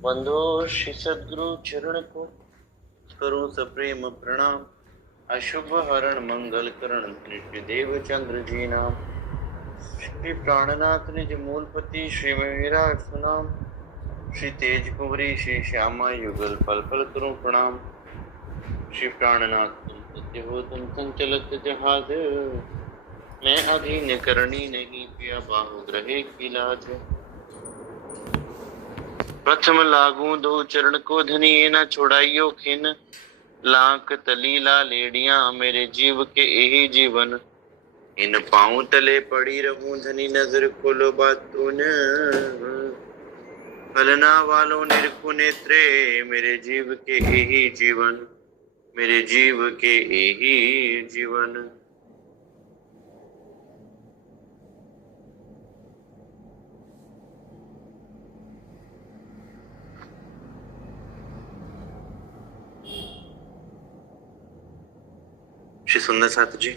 वंदो श्री सद्गुरु चरण को, करूं सप्रेम प्रणाम। अशुभ हरण मंगल करण नित्य देव चंद्र जी नाम। श्री प्राणनाथ निज मूलपति श्री मेरा सुनाम। श्री तेज कुंवरी श्री श्यामा युगल पल पल करूं प्रणाम। श्री प्राणनाथ तुम सत्य हो तुम संचलत जहाज, मैं अधीन करनी नहीं पिया बाहुग्रहे की लाज। प्रथम लागू दो चरण को धनिए न छोड़ाइयो खिन, लाख तलीला लेडियां मेरे जीव के यही जीवन। इन पांव तले पड़ी रहूं धनी नजर खोलो बातून, फलना वालों निरखु नेत्रे मेरे जीव के यही जीवन, मेरे जीव के यही जीवन। श्री सुंदर साथ जी,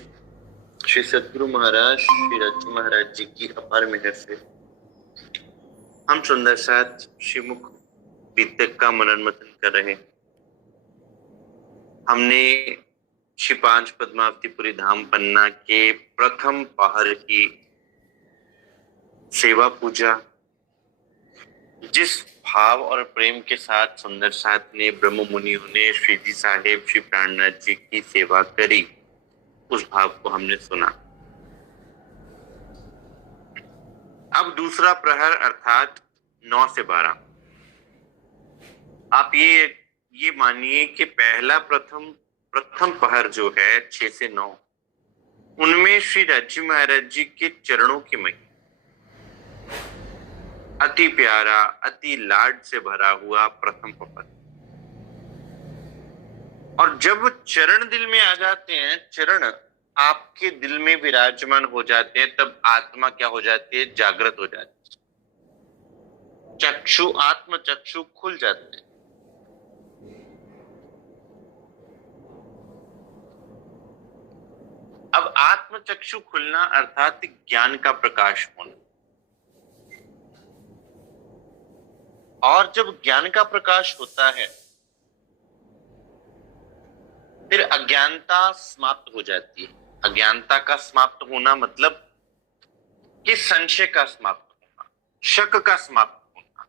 श्री सद्गुरु महाराज श्री रज्जू महाराज जी की अपार मेहर से हम सुंदर साथ श्रीमुख बीतक का मनन मंथन कर रहे हैं। हमने श्री पांच पद्मावतीपुरी धाम पन्ना के प्रथम पहर की सेवा पूजा, जिस भाव और प्रेम के साथ सुंदर साथ ने ब्रह्म मुनियों ने श्री जी साहेब श्री प्राणनाथ जी की सेवा करी, उस भाव को हमने सुना। अब दूसरा प्रहर अर्थात 9 से 12। आप ये मानिए कि प्रथम पहर जो है 6 से 9, उनमें श्री रज्जू महाराज जी के चरणों की महिमा, अति प्यारा अति लाड से भरा हुआ प्रथम पहर। और जब चरण दिल में आ जाते हैं, चरण आपके दिल में विराजमान हो जाते हैं, तब आत्मा क्या हो जाती है? जागृत हो जाती है। चक्षु आत्म चक्षु खुल जाते हैं। अब आत्म चक्षु खुलना अर्थात ज्ञान का प्रकाश होना। और जब ज्ञान का प्रकाश होता है, फिर अज्ञानता समाप्त हो जाती है। अज्ञानता का समाप्त होना मतलब कि संशय का समाप्त होना, शक का समाप्त होना।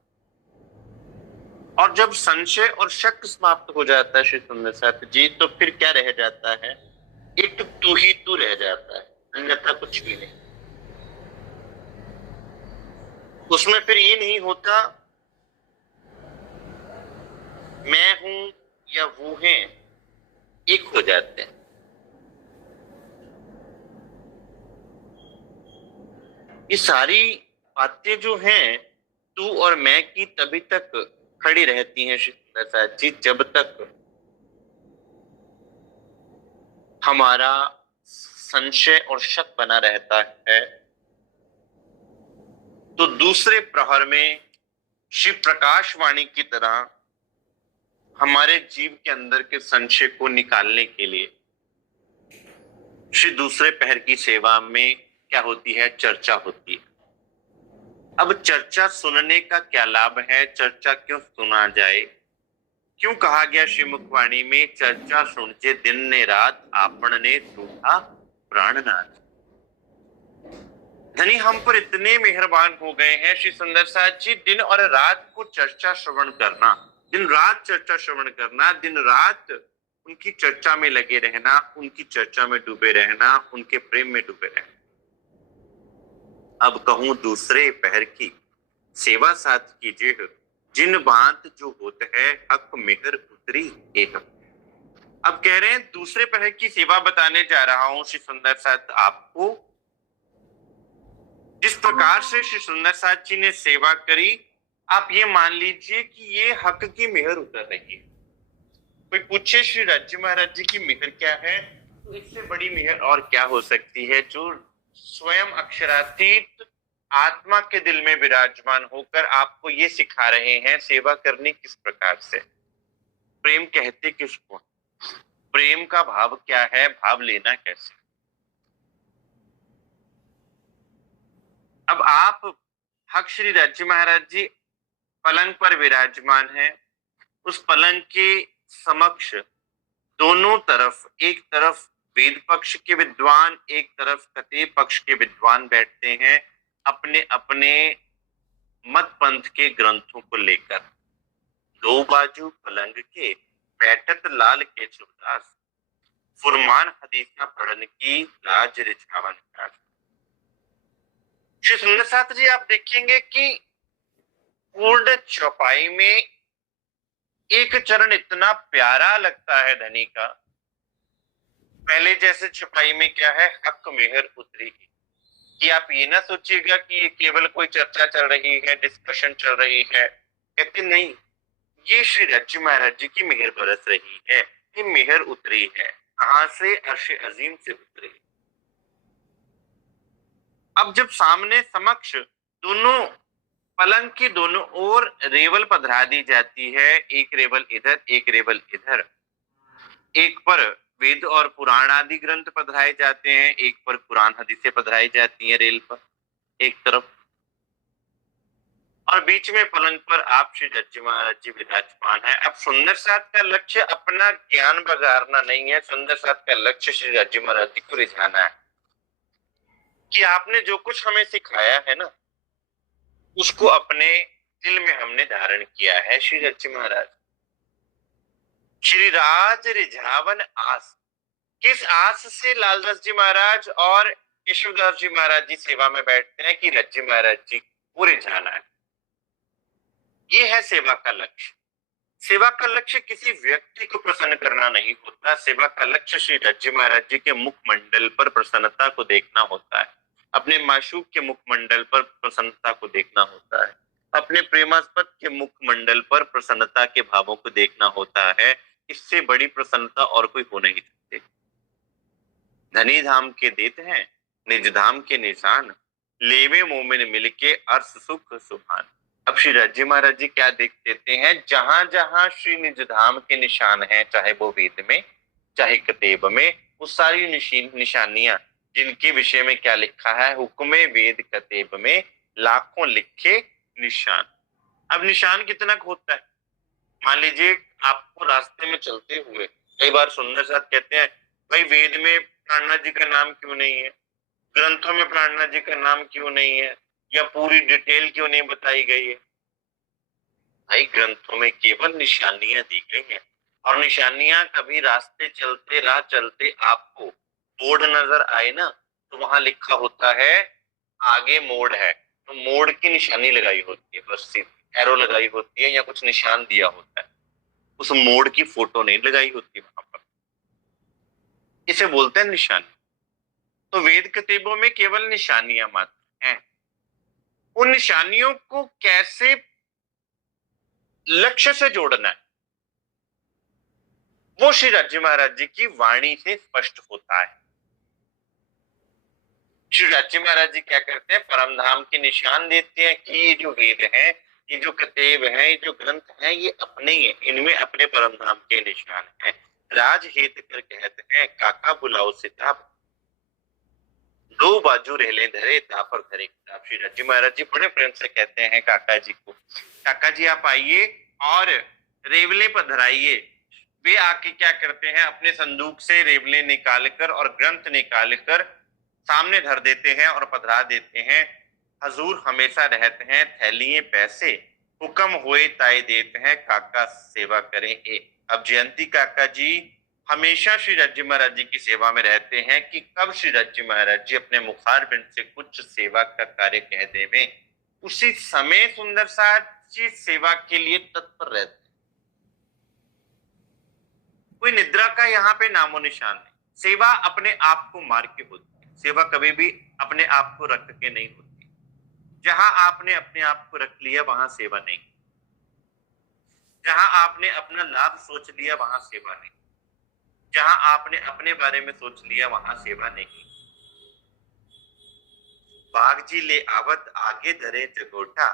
और जब संशय और शक समाप्त हो जाता है श्री सुंदर साथ जी, तो फिर क्या रह जाता है? एक तू ही तू रह जाता है, अन्यथा कुछ भी नहीं। उसमें फिर ये नहीं होता मैं हूं या वो हैं, एक हो जाते हैं। ये सारी बातें जो हैं तू और मैं की तभी तक खड़ी रहती हैं श्री सुंदर साथ जी, जब तक हमारा संशय और शक बना रहता है। तो दूसरे प्रहर में श्री प्रकाश वाणी की तरह हमारे जीव के अंदर के संशय को निकालने के लिए श्री दूसरे पहर की सेवा में क्या होती है? चर्चा होती है। अब चर्चा सुनने का क्या लाभ है? चर्चा क्यों सुना जाए? क्यों कहा गया श्रीमुखवाणी में, चर्चा सुनचे दिन ने रात आपन ने दूधा प्राणनाथ। धनी हम पर इतने मेहरबान हो गए हैं श्री सुंदर साथ जी, दिन और रात को चर्चा श्रवण करना, दिन रात चर्चा श्रवण करना, दिन रात उनकी चर्चा में लगे रहना, उनकी चर्चा में डूबे रहना, उनके प्रेम में डूबे रहना। अब कहूं दूसरे पहर की सेवा साथ कीजिए, जिन बात जो होते है हक मेहर उतरी एक। अब कह रहे हैं दूसरे पहर की सेवा बताने जा रहा हूं श्री सुंदर साथ आपको। जिस प्रकार से श्री सुंदर साथ जी ने सेवा करी, आप ये मान लीजिए कि ये हक की मेहर उतर रही है। कोई पूछे श्री रज्जू महाराज जी की मेहर क्या है, तो इससे बड़ी मेहर और क्या हो सकती है, जो स्वयं अक्षरातीत आत्मा के दिल में विराजमान होकर आपको ये सिखा रहे हैं सेवा करनी किस प्रकार से, प्रेम कहते किसको, प्रेम का भाव क्या है, भाव लेना कैसे। अब आप हक श्री रज्जू महाराज जी पलंग पर विराजमान है। उस पलंग के समक्ष दोनों तरफ, एक तरफ वेद पक्ष के विद्वान, एक तरफ कतेब पक्ष के विद्वान बैठते हैं अपने अपने मत पंथ के ग्रंथों को लेकर। दो बाजू पलंग के बैठत लाल के चुरदास, फुरमान हदीसा पढ़न की लाज रिझावन का। श्री सुंदर साथ जी आप देखेंगे कि पूर्ण चौपाई में एक चरण इतना प्यारा लगता है धनी का। पहले जैसे चौपाई में क्या है, हक मेहर उतरी, कि आप ये ना सोचिएगा कि ये केवल कोई चर्चा चल रही है, डिस्कशन चल रही है। कहते नहीं, ये श्री रज्जू महाराज जी की मेहर बरस रही है। ये मेहर उतरी है कहां से? अर्श अजीम से उतरी। अब जब सामने समक्ष दोनों पलंग की दोनों ओर रेवल पधरा दी जाती है, एक रेवल इधर, एक रेवल इधर, एक पर वेद और पुराण आदि ग्रंथ पधराए जाते हैं, एक पर कुरान हदीसें पधराई जाती हैं रेल पर एक तरफ, और बीच में पलंग पर आप श्री रज्जू महाराज जी विराजमान है। अब सुंदर साथ का लक्ष्य अपना ज्ञान बगाड़ना नहीं है, सुंदर साथ का लक्ष्य श्री रज्जू महाराज जी को रिझाना है कि आपने जो कुछ हमें सिखाया है ना, उसको अपने दिल में हमने धारण किया है। श्री रज्जू महाराज श्री राज रिझावन आस, किस आस से लालदास जी महाराज और केशवदास जी महाराज जी सेवा में बैठते हैं कि रज्जू महाराज जी को रिझाना है। ये है सेवा का लक्ष्य। सेवा का लक्ष्य किसी व्यक्ति को प्रसन्न करना नहीं होता, सेवा का लक्ष्य श्री रज्जू महाराज जी के मुखमंडल पर प्रसन्नता को देखना होता है, अपने माशूक के मुखमंडल पर प्रसन्नता को देखना होता है, अपने प्रेमास्पद के मुखमंडल पर प्रसन्नता के भावों को देखना होता है। इससे बड़ी प्रसन्नता और कोई हो नहीं सकती। धनी धाम के देते हैं निज धाम के निशान, लेवे मोमिन मिलके अर्श सुख सुभान। अब श्री रज्जू महाराज जी क्या देख देते हैं, जहां जहां श्री निज धाम के निशान हैं, चाहे वो वेद में चाहे कतेब में, वो सारी निशानियां जिनके विषय में क्या लिखा है, हुक्मे वेद कतेब में लाखों लिखे निशान। अब निशान कितना होता है? मान लीजिए आपको रास्ते में चलते हुए कई बार सुंदर साथ कहते हैं, भाई वेद में प्राणनाथ जी का नाम क्यों नहीं है, ग्रंथों में प्राणनाथ जी का नाम क्यों नहीं है, या पूरी डिटेल क्यों नहीं बताई गई है? भाई ग्रंथों में केवल निशानियां दी गई हैं, और निशानियां कभी रास्ते चलते राह चलते आपको बोर्ड नजर आए ना, तो वहां लिखा होता है आगे मोड़ है, तो मोड़ की निशानी लगाई होती है, बस सीधी एरो लगाई होती है या कुछ निशान दिया होता है, उस मोड़ की फोटो नहीं लगाई होती वहां पर। इसे बोलते हैं निशानी। तो वेद कतेबों में केवल निशानियां मात्र हैं। उन निशानियों को कैसे लक्ष्य से जोड़ना है, वो श्री रज्जू महाराज जी की वाणी से स्पष्ट होता है। श्री रज्जू महाराज जी क्या करते हैं, परम धाम के निशान देते हैं कि ये जो वेद हैं, ये जो कतेब हैं, ये जो ग्रंथ हैं, ये अपने ही हैं, इनमें अपने परम धाम के निशान हैं। राज हेत कर कहते हैं काका बुलाओ सिताब, दो बाजू रहले धरे तापर धरे किताब। श्री रज्जू महाराज जी बड़े प्रेम से कहते हैं काका जी को, काका जी आप आइए और रेवले पर धराइए। वे आके क्या करते हैं, अपने संदूक से रेवले निकालकर और ग्रंथ निकालकर सामने धर देते हैं और पधरा देते हैं। हजूर हमेशा रहते हैं थैलिए पैसे, हुक्म हुए ताई देते हैं काका सेवा करेंगे। अब जयंती काका जी हमेशा श्री रज्जू महाराज जी की सेवा में रहते हैं कि कब श्री रज्जू महाराज जी अपने मुखार बिंद से कुछ सेवा का कार्य कह देवे, उसी समय सुंदर साथ जी सेवा के लिए तत्पर रहते हैं। कोई निद्रा का यहाँ पे नामो निशान नहीं। सेवा अपने आप को मार के होती है, सेवा कभी भी अपने आप को रख के नहीं होती। जहां आपने अपने आप को रख लिया वहां सेवा नहीं, जहां आपने अपना लाभ सोच लिया वहां सेवा नहीं, जहां आपने अपने बारे में सोच लिया वहां सेवा नहीं। बाग जी ले आवत आगे धरे जगोटा,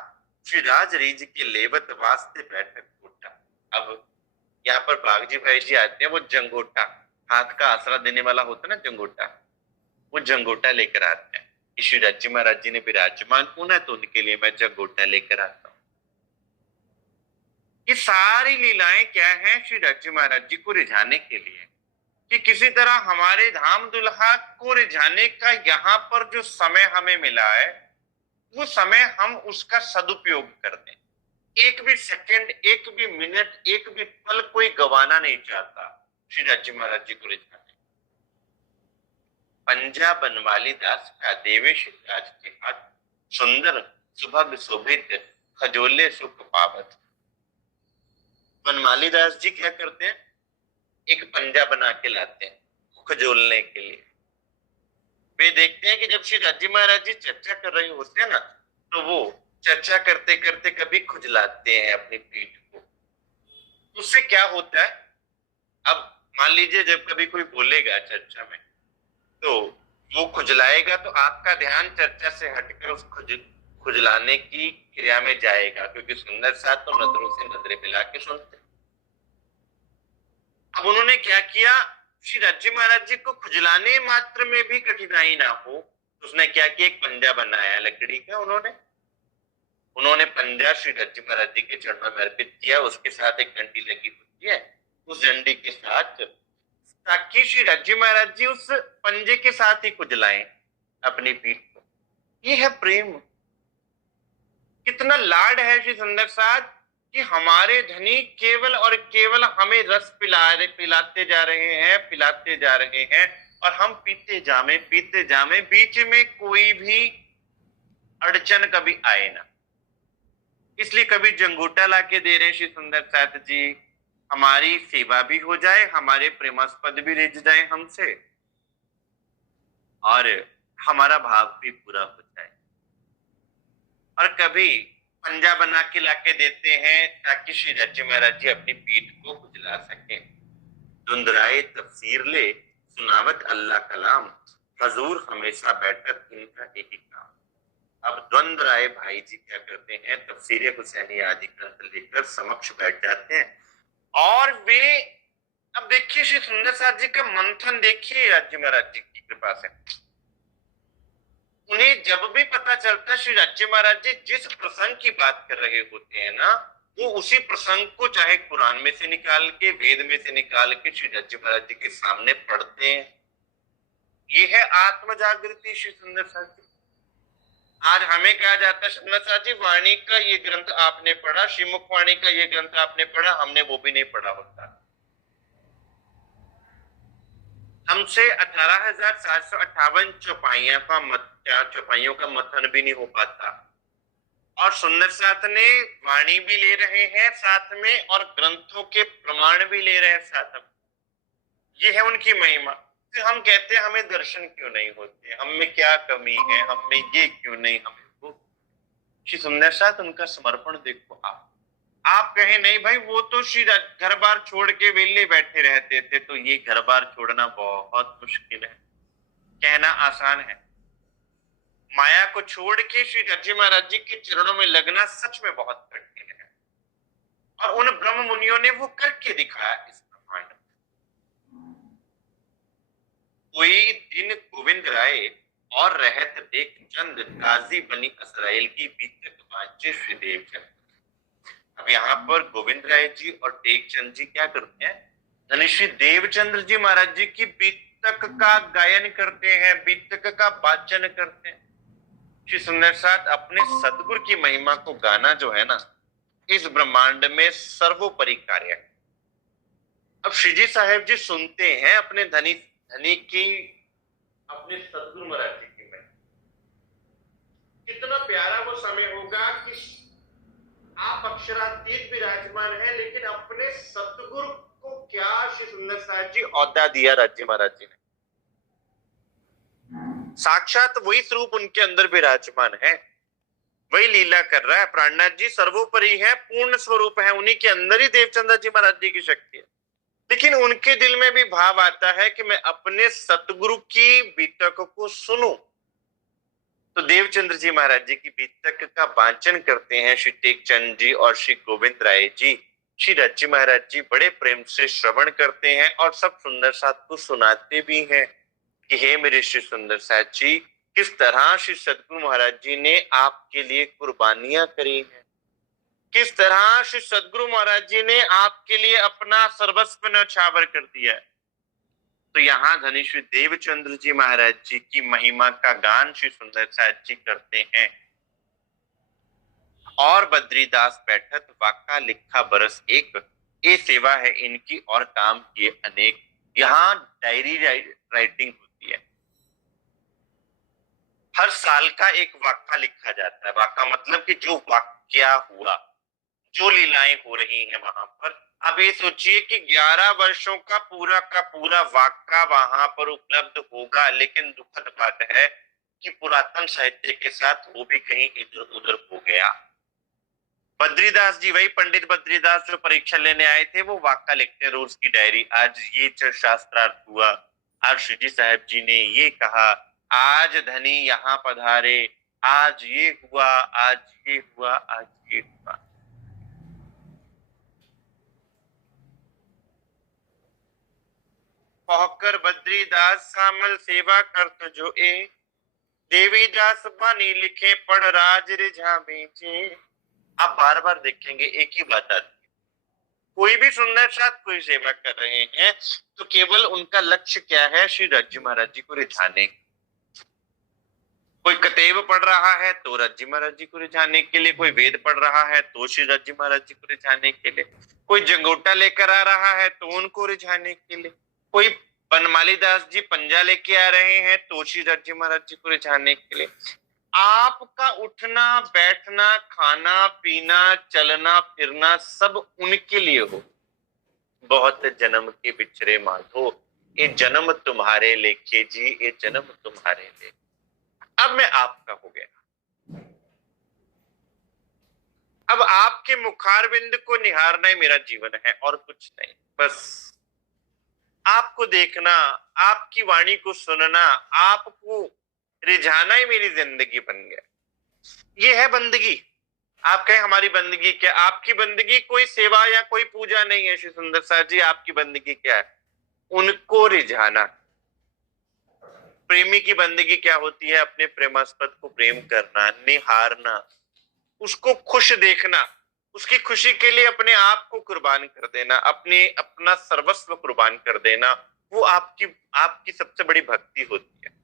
श्री राज रीज के लेवत वास्ते बैठक कोटा। अब यहाँ पर बाग जी भाई जी आते हैं, वो जंगोटा, हाथ का आसरा देने वाला होता है ना जंगोटा, वो जंगोटा लेकर आते हैं। श्री रज्जू महाराज जी ने विराजमान होना है तो उनके लिए मैं जंगोटा लेकर आता हूँ। सारी लीलाएं क्या हैं? श्री राज्य महाराज जी को रिझाने के लिए, कि किसी तरह हमारे धाम दुल्हा को रिझाने का यहाँ पर जो समय हमें मिला है, वो समय हम उसका सदुपयोग कर दें। एक भी सेकंड, एक भी मिनट, एक भी पल कोई गवाना नहीं चाहता श्री राज्य महाराज जी को रिझाने। पंजा बनवाली दास का देवेश राज के हाथ, सुंदर सुभग शोभित खजोले सुख पावत। बनवाली दास जी क्या करते हैं? एक पंजा बना के लाते हैं खजोलने के लिए। वे देखते हैं कि जब श्री राज्य महाराज जी चर्चा कर रहे होते हैं ना, तो वो चर्चा करते करते कभी खुजलाते हैं अपनी पीठ को। उससे क्या होता है? अब मान लीजिए जब कभी कोई बोलेगा चर्चा में, तो वो खुजलाएगा, तो आपका ध्यान चर्चा से हटकर उस खुजलाने की क्रिया में जाएगा, क्योंकि सुंदर साथ तो नजरों से नजरें मिला के सुनते। अब उन्होंने क्या किया? श्री राज्य महाराज जी को खुजलाने मात्र में भी कठिनाई ना हो, तो उसने क्या किया? एक पंजा बनाया लकड़ी का। उन्होंने पंजा श्री राज्य महाराज जी के चरणों में अर्पित किया। उसके साथ एक डंडी लगी होती है, उस डंडी के साथ, ताकि श्री राज्य महाराज जी उस पंजे के साथ ही खुजलाएं अपनी पीठ को। ये है प्रेम। कितना लाड है श्री सुंदर साथ कि हमारे धनी केवल और केवल हमें रस पिलाते जा रहे हैं, और हम पीते जामे, बीच में कोई भी अड़चन कभी आए ना। इसलिए कभी जंगूटा लाके दे रहे श्री सुंदर साथ जी, हमारी सेवा भी हो जाए, हमारे प्रेमास्पद भी रिझ जाए हमसे, और हमारा भाव भी पूरा हो जाए। और कभी पंजा बना के लाके देते हैं ताकि श्री राज्य महाराज जी अपनी पीठ को खुजला सके। धुंधराए तफसीर ले सुनावत अल्लाह कलाम, हजूर हमेशा बैठक इनका एक ही काम। अब द्वंद राय भाई जी क्या करते हैं? तफसीर हुसैनी आदि ग्रंथ लेकर समक्ष बैठ जाते हैं, और वे, अब देखिए श्री सुंदर साथ जी का मंथन देखिए राज्य महाराज जी की कृपा से। उन्हें जब भी पता चलता श्री राज्य महाराज जी जिस प्रसंग की बात कर रहे होते हैं ना, वो उसी प्रसंग को चाहे कुरान में से निकाल के, वेद में से निकाल के श्री राज्य महाराज जी के सामने पढ़ते हैं। ये है आत्म जागृति श्री सुंदर साथ जी। आज हमें कहा जाता है सुंदर साथ जी, वाणी का ये ग्रंथ आपने पढ़ा, श्रीमुख वाणी का ये ग्रंथ आपने पढ़ा, हमने वो भी नहीं पढ़ा होता। हमसे 18,758 चौपाइयों का मथन भी नहीं हो पाता, और सुंदर साथ ने वाणी भी ले रहे हैं साथ में, और ग्रंथों के प्रमाण भी ले रहे हैं साथ में। ये है उनकी महिमा। तो हम कहते हैं हमें दर्शन क्यों नहीं होते, हम में क्या कमी है, हम में ये क्यों नहीं, हमें वो। श्री सुंदर साथ उनका समर्पण देखो आप कहें नहीं भाई वो तो श्री घर बार छोड़ के वेले बैठे रहते थे, तो ये घर बार छोड़ना बहुत मुश्किल है। कहना आसान है, माया को छोड़ के श्री राज्य महाराज जी के चरणों में लगना सच में बहुत कठिन है, और उन ब्रह्म मुनियों ने वो करके दिखाया इस ब्रह्मांड में। कोई दिन गोविंद राय और रहत देख चंद, काजी बनी असराइल की बीतक बांचे श्री देवचंद। अब यहाँ पर गोविंद राय जी और टेकचंद जी क्या करते हैं? यानी श्री देवचंद्र जी महाराज जी की बीतक का गायन करते हैं, बीतक का वाचन करते हैं। श्री सुंदर साथ अपने सतगुरु की महिमा को गाना जो है ना, इस ब्रह्मांड में सर्वोपरि कार्य है। अब श्री जी साहेब जी सुनते हैं अपने धनी की, अपने सतगुरु महाराज जी की महिमा। कितना प्यारा वो समय होगा कि आप अक्षरातीत विराजमान है, लेकिन अपने सतगुरु को क्या श्री सुंदर साथ जी औदा दिया राज्य महाराज जी ने। साक्षात वही स्वरूप उनके अंदर विराजमान है, वही लीला कर रहा है। प्राणनाथ जी सर्वोपरि है, पूर्ण स्वरूप है, उन्हीं के अंदर ही देवचंद्र जी महाराज जी की शक्ति है। लेकिन उनके दिल में भी भाव आता है कि मैं अपने सतगुरु की बीतक को सुनूं, तो देवचंद्र जी महाराज जी की बीतक का वाचन करते हैं श्री टेकचंद जी और श्री गोविंद राय जी। श्री राज्य महाराज जी बड़े प्रेम से श्रवण करते हैं, और सब सुंदर साथ को सुनाते भी हैं कि हे मेरे श्री सुंदर साथ जी, किस तरह श्री सतगुरु महाराज जी ने आपके लिए कुर्बानियां करी हैं, किस तरह श्री सदगुरु महाराज जी ने आपके लिए अपना सर्वस्व न्यौछावर कर दिया है। तो यहाँ धनी श्री देवचंद्र जी महाराज जी की महिमा का गान श्री सुंदर साहिब जी करते हैं। और बद्रीदास बैठत वाका लिखा बरस एक, ये सेवा है इनकी और काम किए अनेक। यहाँ डायरी राइटिंग होती है, हर साल का एक वाक्या लिखा जाता है। वाक्या मतलब कि जो वाक्या हुआ, जो लीलाएं हो रही हैं वहां पर। अब ये सोचिए कि 11 वर्षों का पूरा वाक्या वहां पर उपलब्ध होगा, लेकिन दुखद बात है कि पुरातन साहित्य के साथ वो भी कहीं इधर उधर हो गया। बद्रीदास जी, वही पंडित बद्रीदास जो परीक्षा लेने आए थे, वो वाक्या लिखते रोज की डायरी। आज ये शास्त्रार्थ हुआ, आज श्री जी साहब जी ने ये कहा, आज धनी यहाँ पधारे, आज ये हुआ, आज ये हुआ, आज ये हुआ। पहुकर बद्रीदास सामल सेवा करत जो ए, देवीदास बानी लिखे पढ़ राज रिझा बेचे। आप बार बार देखेंगे एक ही बात आती है, कोई भी सुंदर साथ कोई सेवा कर रहे हैं तो केवल उनका लक्ष्य क्या है, श्री रज्जी महाराज जी को रिझाने। कोई कतेब पढ़ रहा है तो रज्जी महाराज जी को रिझाने के लिए, कोई वेद पढ़ रहा है तो श्री रज्जी महाराज जी को रिझाने के लिए, कोई जंगोटा लेकर आ रहा है तो उनको रिझाने के लिए, कोई बनमाली दास जी पंजा लेके आ रहे हैं तो श्री रज्जी महाराज जी को रिझाने के लिए। आपका उठना बैठना खाना पीना चलना फिरना सब उनके लिए हो। बहुत जन्म के बिछड़े माधो, ये जन्म तुम्हारे लेखे जी, ये जन्म तुम्हारे लेखे। अब मैं आपका हो गया, अब आपके मुखारविंद को निहारना ही मेरा जीवन है और कुछ नहीं। बस आपको देखना, आपकी वाणी को सुनना, आपको रिझाना ही मेरी जिंदगी बन गया। ये है बंदगी। आप कहें हमारी बंदगी क्या? आपकी बंदगी कोई सेवा या कोई पूजा नहीं है श्री सुंदर साहब जी। आपकी बंदगी क्या है? उनको रिझाना। प्रेमी की बंदगी क्या होती है? अपने प्रेमास्पद को प्रेम करना, निहारना, उसको खुश देखना, उसकी खुशी के लिए अपने आप को कुर्बान कर देना, अपना सर्वस्व कुर्बान कर देना। वो आपकी सबसे बड़ी भक्ति होती है।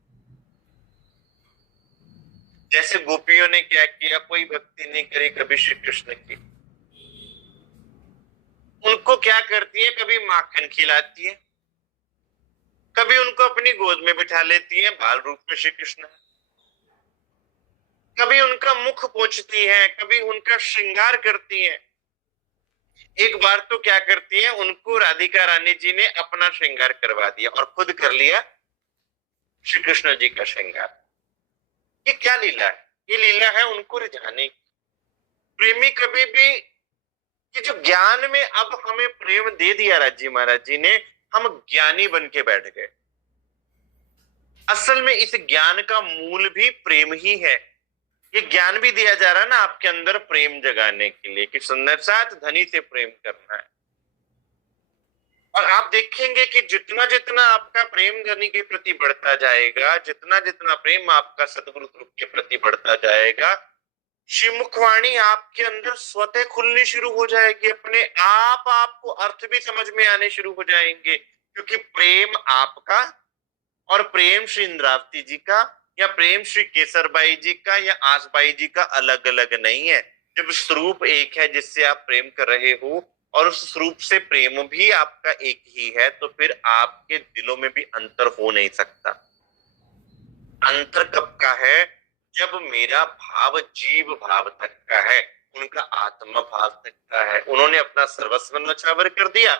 जैसे गोपियों ने क्या किया, कोई भक्ति नहीं करी कभी श्री कृष्ण की। उनको क्या करती है, कभी माखन खिलाती है, कभी उनको अपनी गोद में बिठा लेती है, बाल रूप में श्री कृष्ण है, कभी उनका मुख पोंछती है, कभी उनका श्रृंगार करती है। एक बार तो क्या करती है, उनको राधिका रानी जी ने अपना श्रृंगार करवा दिया और खुद कर लिया श्री कृष्ण जी का श्रृंगार। ये क्या लीला है? ये लीला है उनको रिझाने की। प्रेमी कभी भी, कि जो ज्ञान में अब हमें प्रेम दे दिया राज्य महाराज जी ने, हम ज्ञानी बन के बैठ गए। असल में इस ज्ञान का मूल भी प्रेम ही है। ये ज्ञान भी दिया जा रहा है ना आपके अंदर प्रेम जगाने के लिए, कि सुंदर साथ धनी से प्रेम करना है। और आप देखेंगे कि जितना जितना आपका प्रेम धनी के प्रति बढ़ता जाएगा, जितना जितना प्रेम आपका सतगुरु के प्रति बढ़ता जाएगा, श्रीमुखवाणी आपके अंदर स्वतः खुलनी शुरू हो जाएगी। अपने आप आपको अर्थ भी समझ में आने शुरू हो जाएंगे, क्योंकि प्रेम आपका और प्रेम श्री इंद्रावती जी का या प्रेम श्री केसरबाई जी का या आसबाई जी का अलग अलग नहीं है। जब स्वरूप एक है जिससे आप प्रेम कर रहे हो और उस स्वरूप से प्रेम भी आपका एक ही है, तो फिर आपके दिलों में भी अंतर हो नहीं सकता। अंतर कब का है? जब मेरा भाव जीव भाव तक का है, उनका आत्मा भाव तक का है। उन्होंने अपना सर्वस्व न्यौछावर कर दिया।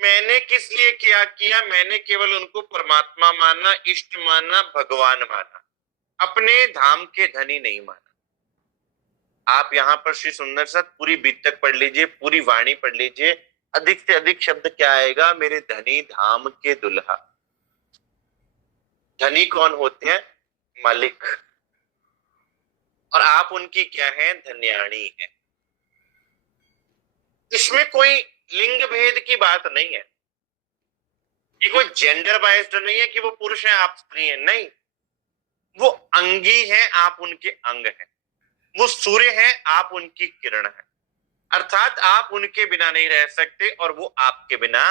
मैंने किस लिए क्या किया? मैंने केवल उनको परमात्मा माना, इष्ट माना, भगवान माना, अपने धाम के धनी नहीं माना। आप यहाँ पर श्री सुंदर साथ पूरी बीत तक पढ़ लीजिए, पूरी वाणी पढ़ लीजिए। अधिक से अधिक शब्द क्या आएगा? मेरे धनी धाम के दुल्हा। धनी कौन होते हैं? मालिक। और आप उनकी क्या है? धन्याणी है। इसमें कोई लिंग भेद की बात नहीं है, ये कोई जेंडर बाइस्ड नहीं है कि वो पुरुष है आप स्त्री है, नहीं। वो अंगी है, आप उनके अंग हैं। वो सूर्य है, आप उनकी किरण है। अर्थात आप उनके बिना नहीं रह सकते और वो आपके बिना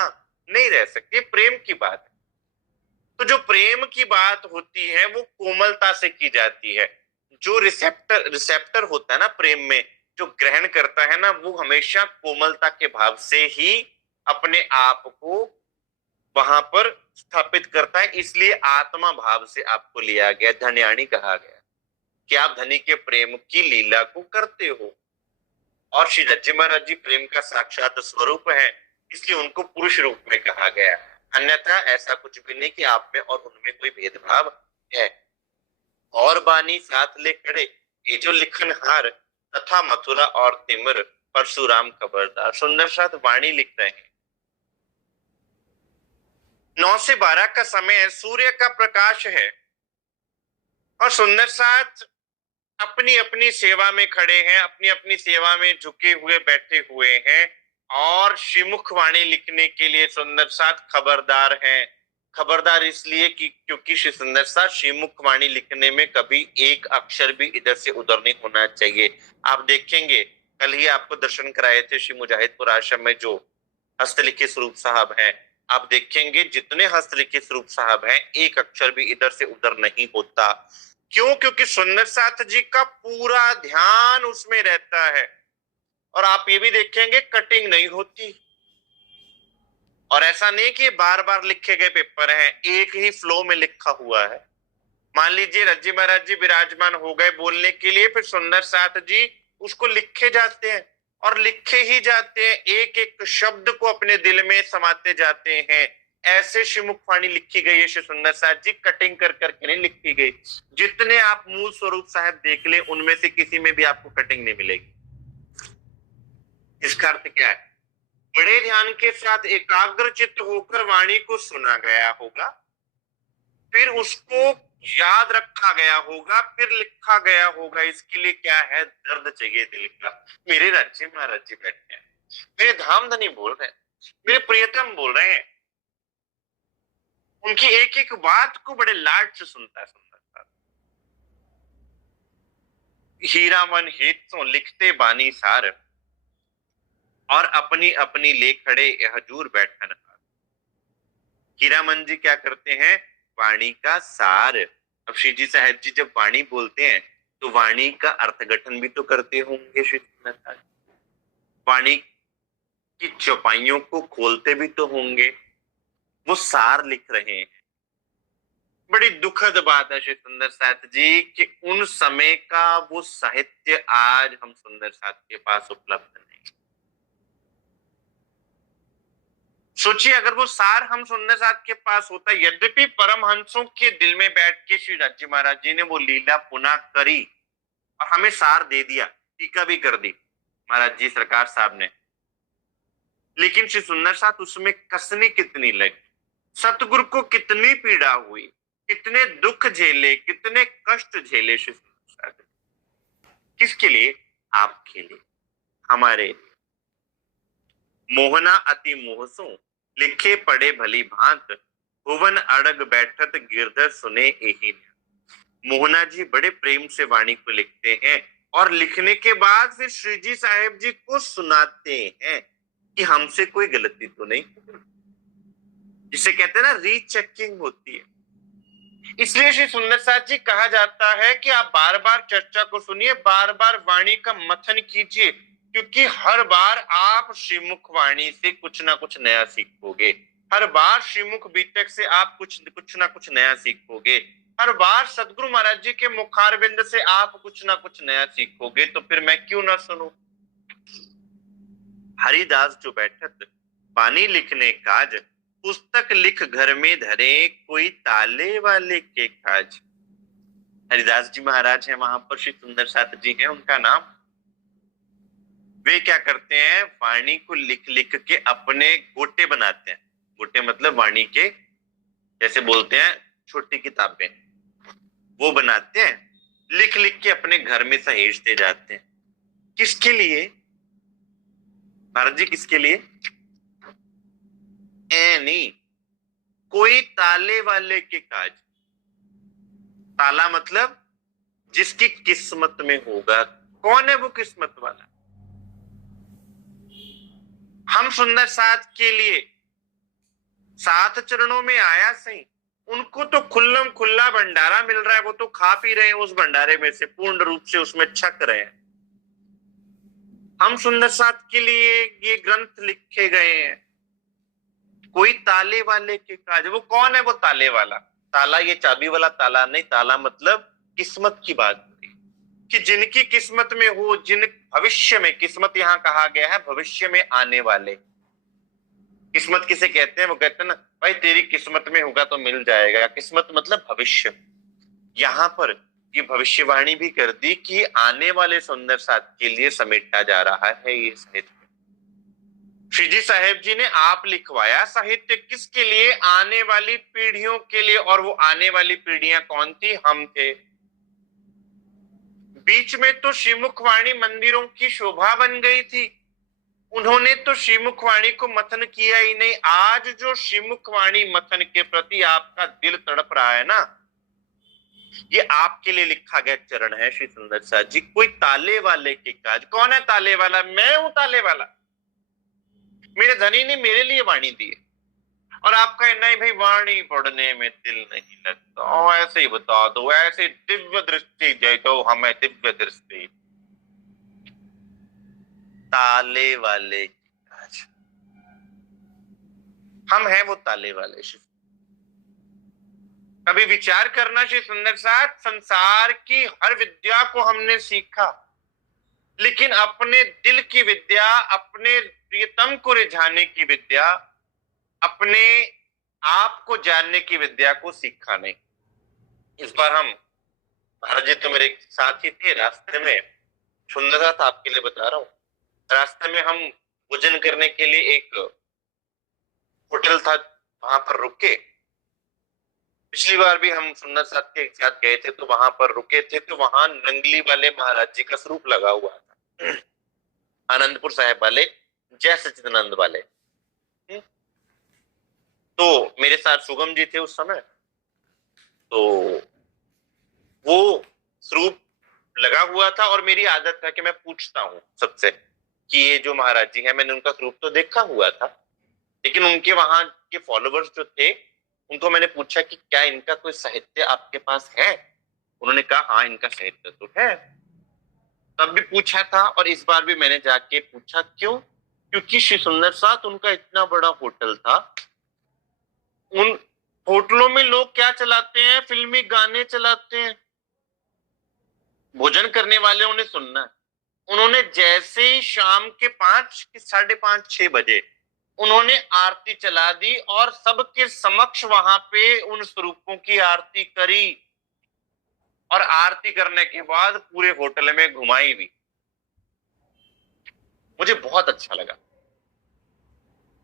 नहीं रह सकते। प्रेम की बात है। तो जो प्रेम की बात होती है वो कोमलता से की जाती है। जो रिसेप्टर रिसेप्टर होता है ना प्रेम में, जो ग्रहण करता है ना, वो हमेशा कोमलता के भाव से ही अपने आप को वहां पर स्थापित करता है। इसलिए आत्मा भाव से आपको लिया गया, धन्याणी कहा गया कि आप धनी के प्रेम की लीला को करते हो। और श्री दज्जी महाराज जी प्रेम का साक्षात स्वरूप है, इसलिए उनको पुरुष रूप में कहा गया। अन्यथा ऐसा कुछ भी नहीं कि आप में और उनमें कोई भेदभाव है। और बानी साथ ले खड़े, ये जो लिखनहार तथा मथुरा और तिमिर परशुराम खबरदार। सुंदर साथ वाणी लिख रहे हैं। 9 से 12 का समय है, सूर्य का प्रकाश है और सुंदर साथ अपनी अपनी सेवा में खड़े हैं, अपनी अपनी सेवा में झुके हुए बैठे हुए हैं और श्रीमुख वाणी लिखने के लिए सुंदर साथ खबरदार हैं। खबरदार इसलिए कि क्योंकि श्री सुंदर साथ श्रीमुख वाणी लिखने में कभी एक अक्षर भी इधर से उधर नहीं होना चाहिए। आप देखेंगे, कल ही आपको दर्शन कराए थे श्री मुजाहिदपुर आश्रम में जो हस्तलिखित स्वरूप साहब हैं। आप देखेंगे जितने हस्तलिखित स्वरूप साहब हैं, एक अक्षर भी इधर से उधर नहीं होता। क्यों? क्योंकि सुंदर साथ जी का पूरा ध्यान उसमें रहता है। और आप ये भी देखेंगे कटिंग नहीं होती। और ऐसा नहीं कि बार बार लिखे गए पेपर हैं, एक ही फ्लो में लिखा हुआ है। मान लीजिए रज्जी महाराज जी विराजमान हो गए बोलने के लिए, फिर सुंदर साथ जी उसको लिखे जाते हैं और लिखे ही जाते हैं, एक एक शब्द को अपने दिल में समाते जाते हैं। ऐसे श्रीमुखवाणी लिखी गई है श्री सुंदर साथ जी, कटिंग कर करके नहीं लिखी गई। जितने आप मूल स्वरूप साहब देख ले, उनमें से किसी में भी आपको कटिंग नहीं मिलेगी। इसका अर्थ क्या है? बड़े ध्यान के साथ एकाग्र चित्त होकर वाणी को सुना गया होगा, फिर उसको याद रखा गया होगा, फिर लिखा गया होगा। इसके लिए क्या है? दर्द चाहिए दिल का। मेरे राज्य महाराज जी बैठे हैं, मेरे धामधनी बोल रहे हैं, मेरे प्रियतम बोल रहे हैं, उनकी एक एक बात को बड़े लाड से सुनता है सुंदर साथ। हीरामन हित लिखते बानी सार और अपनी अपनी ले खड़े हजूर बैठन। हीरामन जी क्या करते हैं? वाणी का सार। अब श्री जी साहब जी जब वाणी बोलते हैं तो वाणी का अर्थघटन भी तो करते होंगे श्री साहब, वाणी की चौपाइयों को खोलते भी तो होंगे, वो सार लिख रहे हैं। बड़ी दुखद बात है श्री सुंदर साथ जी कि उन समय का वो साहित्य आज हम सुंदर साथ के पास उपलब्ध नहीं। सोचिए अगर वो सार हम सुंदर साथ के पास होता, यद्यपि परमहंसों के दिल में बैठ के श्री राज्य महाराज जी ने वो लीला पुनः करी और हमें सार दे दिया, टीका भी कर दी महाराज जी सरकार साहब ने, लेकिन श्री सुंदर साथ उसमें कसनी कितनी लगी, सतगुरु को कितनी पीड़ा हुई, कितने दुख झेले, कितने कष्ट झेले श्री सुंदर साथ। किसके लिए? आपके लिए, हमारे लिए। मोहना अति मोहसों लिखे पड़े भली भांत, भुवन अड़ग बैठत गिरधर सुने एही। मोहना जी बड़े प्रेम से वाणी को लिखते हैं और लिखने के बाद फिर श्री जी साहेब जी को सुनाते हैं कि हमसे कोई गलती तो नहीं, जिसे कहते हैं ना रीचेकिंग होती है। इसलिए श्री सुंदर साथ जी कहा जाता है कि आप बार बार चर्चा को सुनिए, बार बार वाणी का मंथन कीजिए, क्योंकि हर बार आप श्रीमुख वाणी से कुछ ना कुछ नया सीखोगे। हर बार श्रीमुख बीतक से आप कुछ ना कुछ नया सीखोगे। हर बार सदगुरु महाराज जी के मुखारविंद से आप कुछ ना कुछ नया सीखोगे। तो फिर मैं क्यों ना सुनूं? हरिदास जो बैठत वाणी लिखने काज, पुस्तक लिख घर में धरे कोई ताले वाले के काज। हरिदास जी महाराज हैं, वहां पर श्री सुंदर साथ जी हैं उनका नाम। वे क्या करते हैं? वाणी को लिख लिख के अपने गोटे बनाते हैं। गोटे मतलब वाणी के जैसे बोलते हैं छोटी किताबें, वो बनाते हैं, लिख लिख के अपने घर में सहेजते जाते हैं। किसके लिए भारत जी? किसके लिए? नहीं, कोई ताले वाले के काज। ताला मतलब जिसकी किस्मत में होगा। कौन है वो किस्मत वाला? हम सुंदर साथ के लिए 7 चरणों में आया सही, उनको तो खुल्लम खुल्ला भंडारा मिल रहा है, वो तो खा पी रहे हैं उस भंडारे में से, पूर्ण रूप से उसमें छक रहे हैं। हम सुंदर साथ के लिए ये ग्रंथ लिखे गए हैं। कोई ताले वाले के काज, वो कौन है वो ताले वाला? ताला ये चाबी वाला ताला नहीं, ताला मतलब किस्मत की बात कि जिनकी किस्मत में हो, जिन भविष्य में, किस्मत यहां कहा गया है भविष्य में आने वाले। किस्मत किसे कहते हैं? वो कहते हैं ना भाई तेरी किस्मत में होगा तो मिल जाएगा। किस्मत मतलब भविष्य। यहां पर ये भविष्यवाणी भी कर दी कि आने वाले सुंदर साथ के लिए समेटा जा रहा है ये साहित्य। श्री जी साहेब जी ने आप लिखवाया साहित्य किसके लिए? आने वाली पीढ़ियों के लिए। और वो आने वाली पीढ़ियां कौन थी? हम थे। बीच में तो श्रीमुखवाणी मंदिरों की शोभा बन गई थी, उन्होंने तो श्रीमुखवाणी को मथन किया ही नहीं। आज जो श्रीमुखवाणी मथन के प्रति आपका दिल तड़प रहा है ना, ये आपके लिए लिखा गया चरण है श्री सुंदर साथ जी। कोई ताले वाले के काज। कौन है ताले वाला? मैं हूं ताले वाला। मेरे धनी ने मेरे लिए वाणी दी है। और आप कहें नहीं भाई वाणी पढ़ने में दिल नहीं लगता, ऐसे ही बता दो, ऐसे दिव्य दृष्टि दे दो हमें, दिव्य दृष्टि। ताले वाले काज, हम हैं वो ताले वाले। कभी विचार करना श्री सुंदर साथ, संसार की हर विद्या को हमने सीखा, लेकिन अपने दिल की विद्या, अपने प्रियतम को रिझाने की विद्या, अपने आप को जानने की विद्या को सीखा नहीं। इस बार हम, महाराज जी तो मेरे साथ ही थे रास्ते में, सुंदर साथ आपके लिए बता रहा हूं, रास्ते में हम भोजन करने के लिए एक होटल था, वहां पर रुके। पिछली बार भी हम सुंदर साथ के साथ गए थे तो वहां पर रुके थे, तो वहां नंगली वाले महाराज जी का स्वरूप लगा हुआ था, आनंदपुर साहिब वाले, जय सच्चिदानंद वाले। तो मेरे साथ सुगम जी थे उस समय, तो वो स्वरूप लगा हुआ था और मेरी आदत था कि मैं पूछता हूँ सबसे कि ये जो महाराज जी है, मैंने उनका स्वरूप तो देखा हुआ था, लेकिन उनके वहां के फॉलोवर्स जो थे उनको मैंने पूछा कि क्या इनका कोई साहित्य आपके पास है? उन्होंने कहा हाँ इनका साहित्य तो है। तब भी पूछा था और इस बार भी मैंने जाके पूछा। क्यों? क्योंकि श्री सुंदर साथ उनका इतना बड़ा होटल था, उन होटलों में लोग क्या चलाते हैं? फिल्मी गाने चलाते हैं। भोजन करने वाले उन्हें सुनना है। उन्होंने जैसे ही शाम के 5, 5:30, 6 बजे उन्होंने आरती चला दी और सबके समक्ष वहां पे उन स्वरूपों की आरती करी, और आरती करने के बाद पूरे होटल में घुमाई भी। मुझे बहुत अच्छा लगा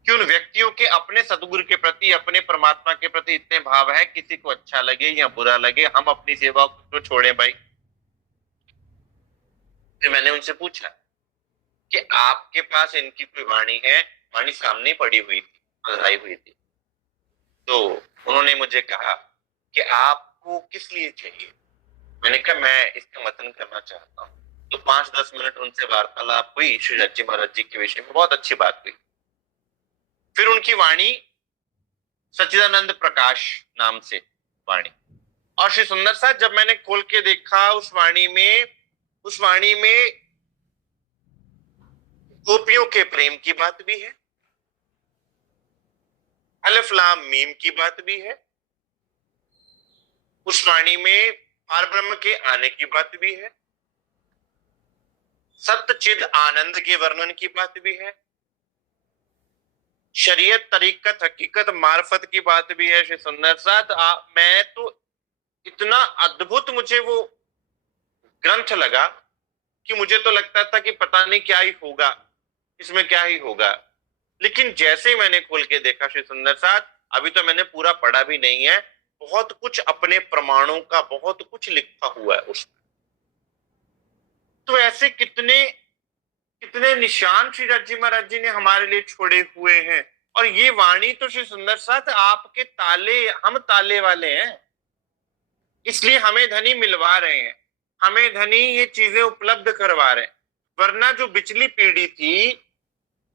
कि उन व्यक्तियों के अपने सदगुरु के प्रति, अपने परमात्मा के प्रति इतने भाव है, किसी को अच्छा लगे या बुरा लगे, हम अपनी सेवा को छोड़े भाई। फिर मैंने उनसे पूछा कि आपके पास इनकी कोई वाणी है? वाणी सामने पड़ी हुई थी, पधराई हुई थी। तो उन्होंने मुझे कहा कि आपको किस लिए चाहिए? मैंने कहा मैं इसका मतन करना चाहता हूँ। तो 5-10 मिनट उनसे वार्तालाप हुई श्री रज्जी महाराज जी के विषय में, बहुत अच्छी बात हुई। फिर उनकी वाणी सच्चिदानंद प्रकाश नाम से वाणी, और श्री सुंदर साथ जब मैंने खोल के देखा उस वाणी में गोपियों के प्रेम की बात भी है, अलिफ लाम मीम की बात भी है, उस वाणी में परब्रह्म के आने की बात भी है, सत्य चिद आनंद के वर्णन की बात भी है, शरीयत तरीकत हकीकत मार्फत की बात भी है। श्री सुंदर साथ मैं तो इतना अद्भुत मुझे वो ग्रंथ लगा कि मुझे तो लगता था कि पता नहीं क्या ही होगा इसमें, क्या ही होगा। लेकिन जैसे ही मैंने खोल के देखा श्री सुंदर साथ, अभी तो मैंने पूरा पढ़ा भी नहीं है, बहुत कुछ अपने प्रमाणों का बहुत कुछ लिखा हुआ है उसमें। तो ऐसे कितने कितने निशान श्री रज्जी महाराज जी ने हमारे लिए छोड़े हुए हैं। और ये वाणी तो श्री सुंदर साथ आपके ताले, हम ताले वाले हैं, इसलिए हमें धनी मिलवा रहे हैं, हमें धनी ये चीजें उपलब्ध करवा रहे हैं। वरना जो पिछली पीढ़ी थी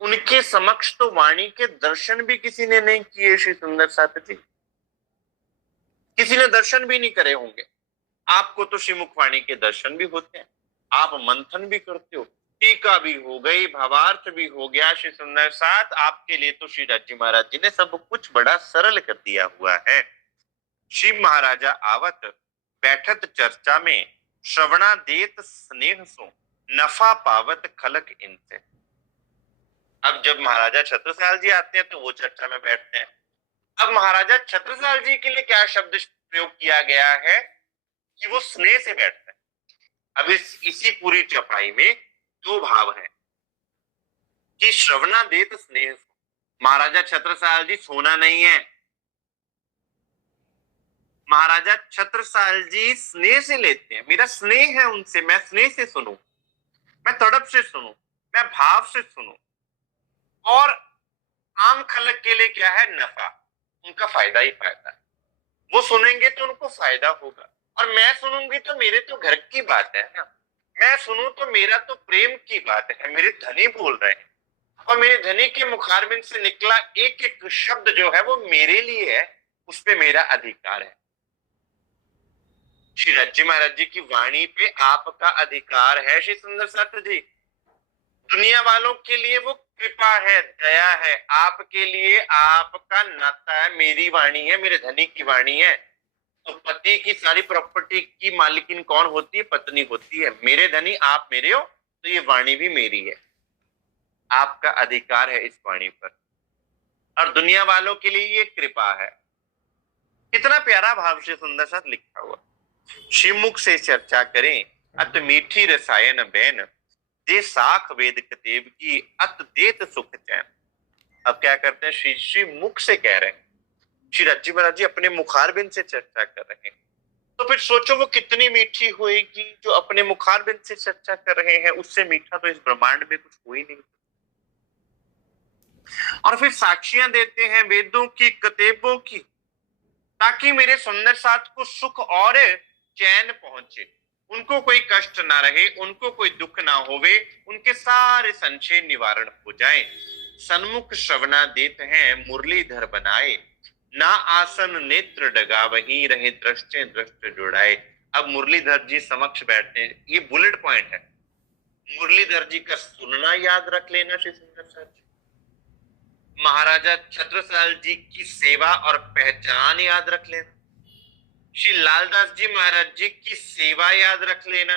उनके समक्ष तो वाणी के दर्शन भी किसी ने नहीं किए श्री सुंदर साथ जी, किसी ने दर्शन भी नहीं करे होंगे। आपको तो श्री मुखवाणी के दर्शन भी होते हैं, आप मंथन भी करते हो, टीका भी हो गई, भावार्थ भी हो गया श्री सुंदर साथ। आपके लिए तो श्री राज जी महाराज जी ने सब कुछ बड़ा सरल कर दिया हुआ है। शिव महाराजा आवत बैठत चर्चा में, श्रवणा देत स्नेह सो, नफा पावत खलक इनसे। अब जब महाराजा छत्रसाल जी आते हैं तो वो चर्चा में बैठते हैं। अब महाराजा छत्रसाल जी के लिए क्या शब्द प्रयोग किया गया है कि वो स्नेह से बैठते हैं। अब इसी पूरी चौपाई में दो भाव है कि श्रवणा देत स्नेह। महाराजा छत्रसाल जी सोना नहीं है, महाराजा छत्रसाल जी स्नेह से लेते हैं। मेरा स्नेह है उनसे, मैं स्नेह से सुनूं, मैं तड़प से सुनूं, मैं भाव से सुनूं। और आम खलक के लिए क्या है? नफा, उनका फायदा ही फायदा है। वो सुनेंगे तो उनको फायदा होगा, और मैं सुनूंगी तो मेरे तो घर की बात है ना, मैं सुनूं तो मेरा तो प्रेम की बात है। मेरे धनी बोल रहे हैं और मेरे धनी के मुखारबिंद से निकला एक एक शब्द जो है वो मेरे लिए है, उस पे मेरा अधिकार है। श्री रज्जी महाराज जी की वाणी पे आपका अधिकार है श्री सुंदर साथ जी। दुनिया वालों के लिए वो कृपा है, दया है, आपके लिए आपका नाता है। मेरी वाणी है, मेरे धनी की वाणी है। तो पति की सारी प्रॉपर्टी की मालिकिन कौन होती है? पत्नी होती है। मेरे धनी आप मेरे हो, तो ये वाणी भी मेरी है, आपका अधिकार है इस वाणी पर, और दुनिया वालों के लिए ये कृपा है। कितना प्यारा भाव से सुंदर साथ लिखा हुआ। शिवमुख से चर्चा करें अत मीठी रसायन बैन, जे साख वेद कतेब की अत देत सुख चैन। अब क्या करते हैं? श्री मुख से कह रहे हैं, श्री रज्जी महाराज जी अपने मुखारबिंद से चर्चा कर रहे हैं। तो फिर सोचो वो कितनी मीठी होएगी। जो अपने मुखारबिंद से चर्चा कर रहे हैं, उससे मीठा तो इस ब्रह्मांड में कुछ हो ही नहीं। और फिर साक्षियां देते हैं वेदों की, कतेबों की, ताकि मेरे सुंदर साथ को सुख और चैन पहुंचे, उनको कोई कष्ट ना रहे, उनको कोई दुख ना होवे, उनके सारे संशय निवारण हो जाए। सन्मुख श्रवणा देत हैं मुरलीधर बनाए, ना आसन नेत्र डगा वहीं रहे दृष्टे दृष्ट जुड़ाए। अब मुरलीधर जी समक्ष बैठते हैं, ये बुलेट पॉइंट है। मुरलीधर जी का सुनना याद रख लेना श्री सुंदर साथ जी। महाराजा छत्रसाल जी की सेवा और पहचान याद रख लेना। श्री लालदास जी महाराज जी की सेवा याद रख लेना।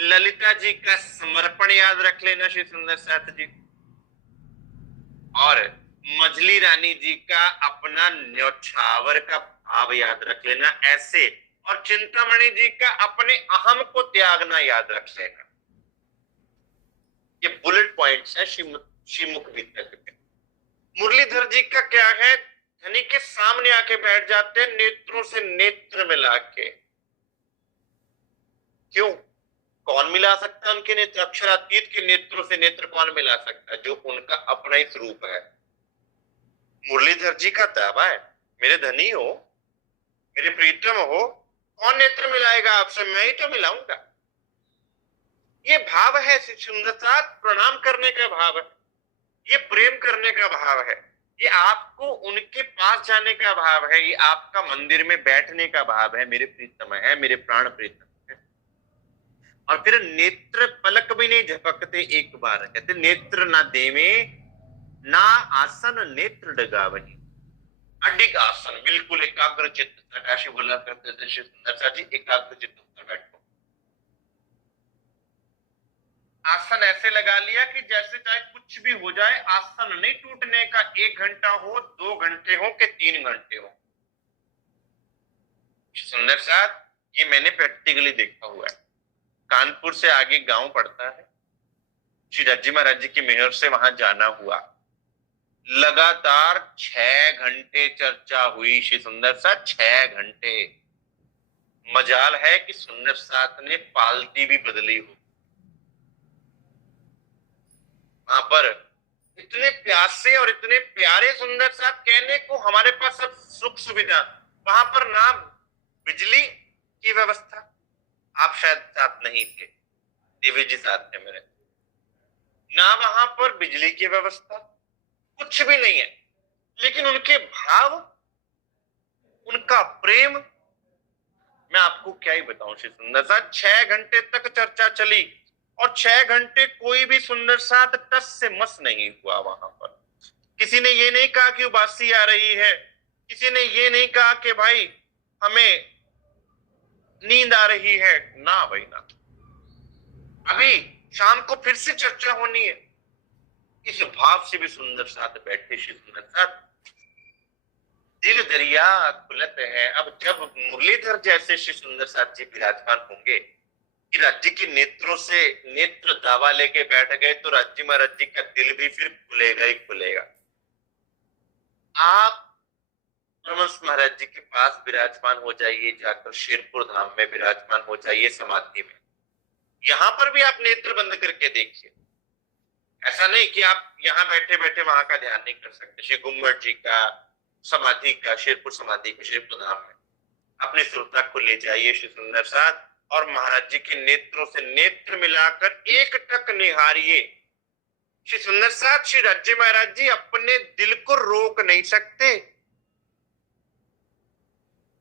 ललिता जी का समर्पण याद रख लेना श्री सुंदर साथ जी। और मझली रानी जी का अपना न्योछावर का भाव याद रख लेना ऐसे। और चिंतामणि जी का अपने अहम को त्यागना याद रख लेना। ये बुलेट पॉइंट्स है श्रीमुख वितक के। मुरलीधर जी का क्या है? धनी के सामने आके बैठ जाते हैं, नेत्रों से नेत्र मिला के। क्यों? कौन मिला सकता है उनके नेत्र? अक्षरातीत के नेत्रों से नेत्र कौन मिला सकता है? जो उनका अपना ही स्वरूप है। मुरलीधर जी का दावा है, मेरे धनी हो, मेरे प्रीतम हो, कौन नेत्र मिलाएगा आपसे? मैं ही तो मिलाऊंगा। ये भाव है सुंदरता, प्रणाम करने का भाव है, ये प्रेम करने का भाव है, ये आपको उनके पास जाने का भाव है, ये आपका मंदिर में बैठने का भाव है। मेरे प्रीतम है, मेरे प्राण प्रीतम है। और फिर नेत्र पलक भी नहीं झपकते एक बार, कहते नेत्र ना देवे ना आसन नेत्र डगावनी। अडिग आसन, बिल्कुल एकाग्र चित्त। प्रकाशी बोला करते थे सुंदरता जी, एकाग्र चित्त पर बैठो। आसन ऐसे लगा लिया कि जैसे चाहे कुछ भी हो जाए, आसन नहीं टूटने का। 1 घंटा हो, 2 घंटे हो कि 3 घंटे हो। सुंदर साथ, ये मैंने प्रैक्टिकली देखा हुआ है। कानपुर से आगे गांव पड़ता है, श्री रज्जी महाराज जी की मेहर से वहां जाना हुआ। लगातार 6 घंटे चर्चा हुई श्री सुंदर साथ, 6 घंटे। मजाल है कि सुंदर साथ ने पालती भी बदली हो। वहां पर इतने प्यासे और इतने प्यारे सुंदर साथ, कहने को हमारे पास सब सुख सुविधा, वहां पर ना बिजली की व्यवस्था, आप शायद साथ नहीं थे, देवी जी साथ थे मेरे, ना वहां पर बिजली की व्यवस्था, कुछ भी नहीं है, लेकिन उनके भाव, उनका प्रेम, मैं आपको क्या ही बताऊं श्री सुंदर साथ। 6 घंटे तक चर्चा चली और 6 घंटे कोई भी सुंदर साथ टस से मस नहीं हुआ वहां पर। किसी ने ये नहीं कहा कि उबासी आ रही है, किसी ने ये नहीं कहा कि भाई हमें नींद आ रही है, ना भाई ना। अभी शाम को फिर से चर्चा होनी है। इस भाव से भी सुंदर साथ बैठे श्री सुंदर साथ। दिल दरिया खुलत है। अब जब मुरलीधर जैसे श्री सुंदर साथ जी विराजमान होंगे कि राज्य के नेत्रों से नेत्र दावा लेके बैठ गए, तो राज्य महाराज जी का दिल भी फिर खुलेगा ही खुलेगा। आप परमहंस महाराज जी के पास विराजमान हो जाइए, जाकर शेरपुर धाम में विराजमान हो जाइए समाधि में। यहां पर भी आप नेत्र बंद करके देखिए। ऐसा नहीं कि आप यहाँ बैठे बैठे वहां का ध्यान नहीं कर सकते। श्री गुम्मट जी का समाधि का, शेरपुर समाधि का शेरपुर धाम में अपने श्रोता को ले जाइए श्री सुंदर साथ, और महाराज जी के नेत्रों से नेत्र मिलाकर एक टक निहारिए। श्री सुंदर साथ श्री राज्य महाराज जी अपने दिल को रोक नहीं सकते।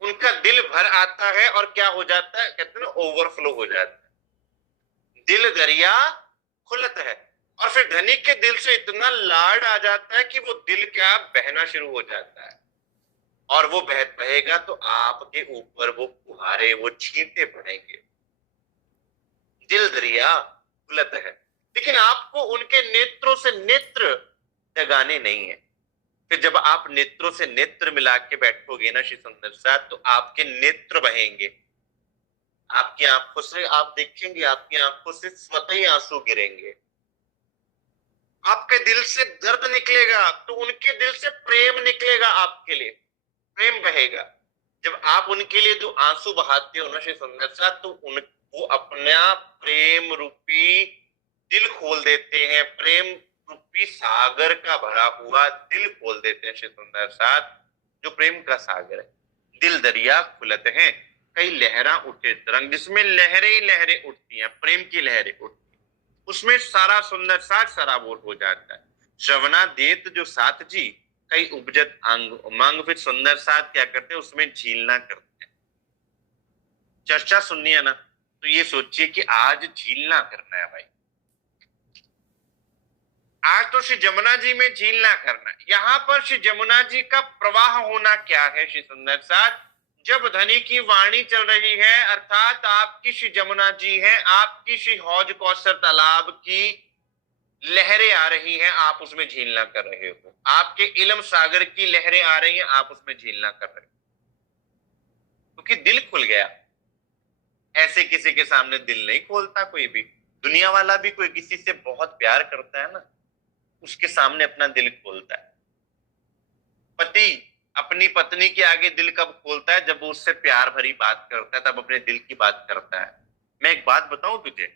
उनका दिल भर आता है और क्या हो जाता है, कहते हैं ना, ओवरफ्लो हो जाता है। दिल दरिया खुलत है। और फिर धनिक के दिल से इतना लाड आ जाता है कि वो दिल क्या बहना शुरू हो जाता है, और वो बहेगा तो आपके ऊपर वो फुहारे, वो छींटे पड़ेंगे। दिल दरिया खुलत है। लेकिन आपको उनके नेत्रों से नेत्र जगाने नहीं है। फिर जब आप नेत्रों से नेत्र मिला के बैठोगे ना श्री सुंदर साथ, तो आपके नेत्र बहेंगे। आपकी आंखों से आप देखेंगे, आपकी आंखों से स्वतः ही आंसू गिरेंगे। आपके दिल से दर्द निकलेगा तो उनके दिल से प्रेम निकलेगा, आपके लिए प्रेम बहेगा। जब आप उनके लिए जो आंसू बहाते हो ना श्री सुंदर साथ, तो वो अपना प्रेम रूपी दिल खोल देते हैं। प्रेम रूपी सागर का भरा हुआ दिल खोल देते हैं श्री सुंदर साथ, जो प्रेम का सागर है। दिल दरिया खुलत है, कई लहरा उठे तरंग, जिसमें लहरें ही लहरें उठती हैं, प्रेम की लहरें उठती, उसमें सारा सुंदर साथ सराबोर हो जाता है। श्रवणा देत जो साथ जी, कई उपजत अंग उमंग। फिर सुंदर साथ क्या करते हैं, उसमें झीलना करते हैं। चर्चा सुननी है ना, तो ये सोचिए कि आज झीलना करना है भाई। आज तो श्री जमुना जी में झीलना करना है। यहाँ पर श्री जमुना जी का प्रवाह होना क्या है श्री सुंदर साथ, जब धनी की वाणी चल रही है, अर्थात आपकी श्री जमुना जी है, आपकी श्री हौज कौसर तालाब की लहरें आ रही हैं, आप उसमें झीलना कर रहे हो। आपके इलम सागर की लहरें आ रही हैं, आप उसमें झीलना कर रहे हो, क्योंकि दिल खुल गया। ऐसे किसी के सामने दिल नहीं खोलता कोई भी। दुनिया वाला भी कोई किसी से बहुत प्यार करता है ना, उसके सामने अपना दिल खोलता है। पति अपनी पत्नी के आगे दिल कब खोलता है, जब वो उससे प्यार भरी बात करता है, तब अपने दिल की बात करता है। मैं एक बात बताऊं तुझे,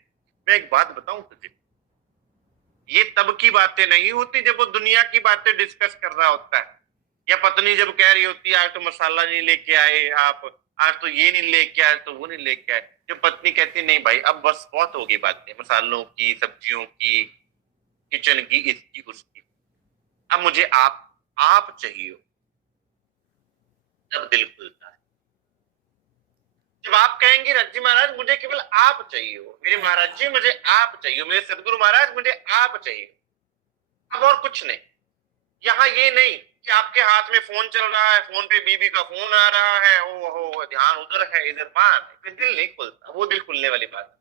ये तब की बातें नहीं होती जब वो दुनिया की बातें डिस्कस कर रहा होता है, या पत्नी जब कह रही होती है आज तो मसाला नहीं लेके आए आप, आज तो ये नहीं लेके आए, तो वो नहीं लेके आए। जब पत्नी कहती नहीं भाई अब बस बहुत होगी बातें, मसालों की, सब्जियों की, किचन की, इसकी उसकी, अब मुझे आप चाहिए, तब दिल खुलता है। जब आप कहेंगे राज्य महाराज मुझे केवल आप चाहिए हो, मेरे महाराज जी मुझे आप चाहिए, मेरे सदगुरु महाराज मुझे आप चाहिए, अब और कुछ नहीं। यहाँ ये नहीं कि आपके हाथ में फोन चल रहा है, फोन पे बीबी का फोन आ रहा है, ओ हो ध्यान उधर है इधर बात, फिर दिल नहीं खुलता। वो दिल खुलने वाली बात नहीं।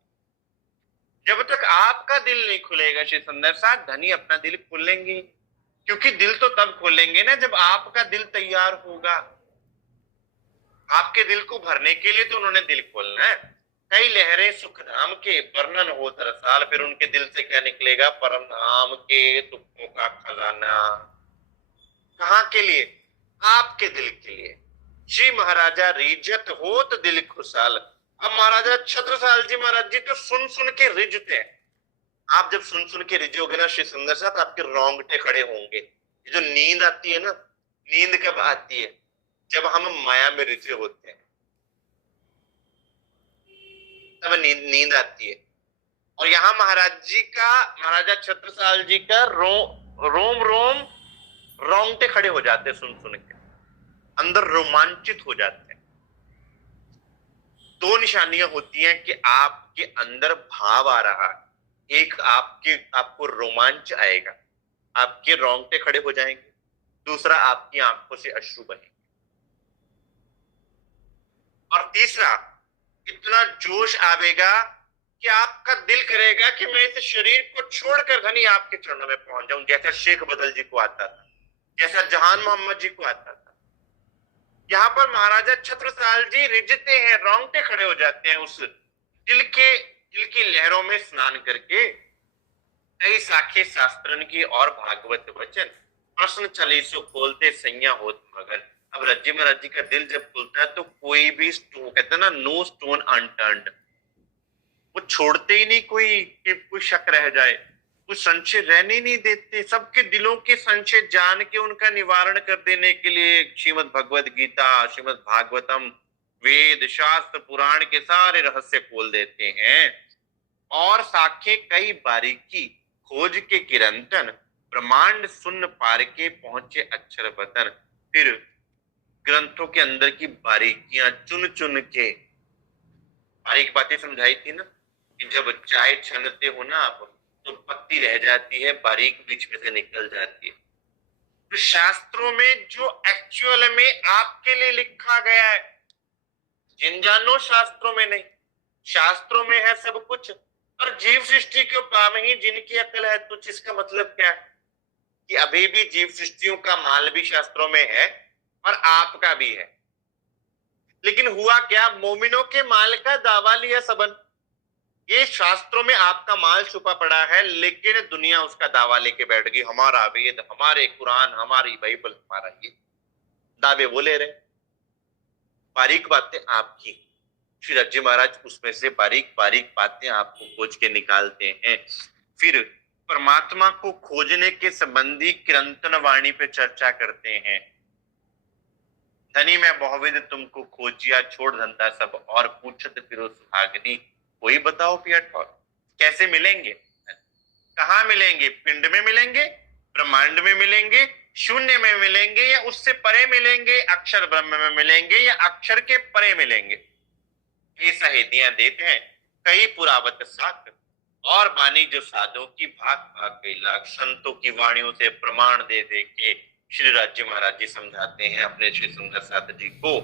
जब तक आपका दिल नहीं खुलेगा श्री सुंदर साथ, धनी अपना दिल खोलेंगे, क्योंकि दिल तो तब खोलेंगे ना जब आपका दिल तैयार होगा। आपके दिल को भरने के लिए तो उन्होंने दिल खोलना है। कई लहरें सुखधाम के वर्णन हो दरसाल, फिर उनके दिल से क्या निकलेगा, परम धाम के दुखों का खजाना। कहाँ के लिए, आपके दिल के लिए। श्री महाराजा रिझत होत दिल खुशाल। अब महाराजा छत्रसाल जी महाराज जी तो सुन सुन के रिझते हैं। आप जब सुन सुन के रिझोगे ना श्री सुंदर साथ, आपके रोंगटे खड़े होंगे। ये जो नींद आती है ना, नींद कब आती है, जब हम माया में रिझे होते हैं, तब नींद आती है। और यहाँ महाराजा छत्रसाल जी का रोम रोम रोंगटे खड़े हो जाते सुन सुन के, अंदर रोमांचित हो जाते हैं। दो निशानियां होती हैं कि आपके अंदर भाव आ रहा है, एक आपको रोमांच आएगा, आपके रोंगटे खड़े हो जाएंगे, दूसरा आपकी आंखों से अश्रु बहेंगे, और तीसरा इतना जोश आवेगा कि आपका दिल करेगा कि मैं इस शरीर को छोड़कर धनी आपके चरणों में पहुंच जाऊं, जैसा शेख बदल जी को आता था, जैसा जहान मोहम्मद जी को आता था। यहाँ पर महाराजा छत्रसाल जी रिझते हैं, रोंगटे खड़े हो जाते हैं उस दिल की लहरों में स्नान करके। कई साखे शास्त्रन की और भागवत वचन, प्रश्न चालीसों खोलते सैया होत मगन। अब रज्जी महाराज जी का दिल जब खुलता है तो कोई भी स्टोन, कहते हैं ना, नो स्टोन अनटर्न्ड, वो छोड़ते ही नहीं कोई कि कोई शक रह जाए, कुछ संशय रहने नहीं देते। सबके दिलों के संशय जान के उनका निवारण कर देने के लिए श्रीमद् भगवद गीता, श्रीमद् भागवतम, वेद शास्त्र पुराण के सारे रहस्य खोल देते हैं। और साखे कई बारीकी खोज के किरंतन, ब्रह्मांड सुन पार के पहुंचे अक्षर वतन। फिर ग्रंथों के अंदर की बारीकियां चुन चुन के, बारीक बातें समझाई थी ना कि जब चाय छनते हो ना आप, तो पत्ती रह जाती है, बारीक बीच में से निकल जाती है। तो शास्त्रों में जो एक्चुअल में आपके लिए लिखा गया है, जिन जानो शास्त्रों में नहीं, शास्त्रों में है सब कुछ, और जीव सृष्टि के पाम ही जिनकी अकल है तुच्छ। इसका मतलब क्या है कि अभी भी जीव सृष्टियों का माल भी शास्त्रों में है और आपका भी है। लेकिन हुआ क्या, मोमिनों के माल का दावा लिया सबन, ये शास्त्रों में आपका माल छुपा पड़ा है, लेकिन दुनिया उसका दावा लेके बैठ गई, हमारा वेद, हमारे कुरान, हमारी बाइबल, हमारा ये दावे वो ले रहे। बारीक बातें आपकी, श्री रज्जी महाराज उसमें से बारीक बारीक बातें आपको खोज के निकालते हैं। फिर परमात्मा को खोजने के संबंधी किरंतन वाणी पे चर्चा करते हैं। धनी मैं बहुविध तुमको खोजिया, छोड़ धंधा सब और पूछत फिरो सुहागनी। कोई बताओ पिया ठौर, कैसे मिलेंगे, कहाँ मिलेंगे? पिंड में मिलेंगे, ब्रह्मांड में मिलेंगे, शून्य में मिलेंगे, या उससे परे मिलेंगे, अक्षर ब्रह्म में मिलेंगे, या अक्षर के परे मिलेंगे? ये सहेदियां देते हैं कई पुरावत साथ, और बानी जो साधो की भाग भाग गई लाख। संतों की वाणियों से प्रमाण दे दे के श्री राज्य महाराज जी समझाते हैं अपने श्री सुंदर साथ जी को।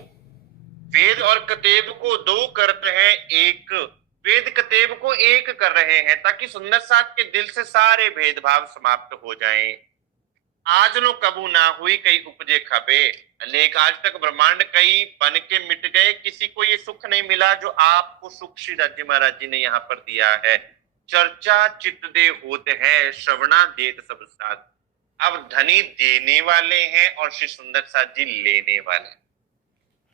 वेद और कतेब को दो करते हैं एक, वेद कतेब को एक कर रहे हैं ताकि सुंदर साथ के दिल से सारे भेदभाव समाप्त हो जाएं। आज नो कबू ना हुई कई उपजे खबे, अनेक आज तक ब्रह्मांड कई बन के मिट गए, किसी को ये सुख नहीं मिला जो आपको सुख श्री राज्य महाराज जी ने यहाँ पर दिया है। चर्चा चित्त दे होते हैं, श्रवणा देत सब साथ। अब धनी देने वाले हैं और श्री सुंदर साथ जी लेने वाले।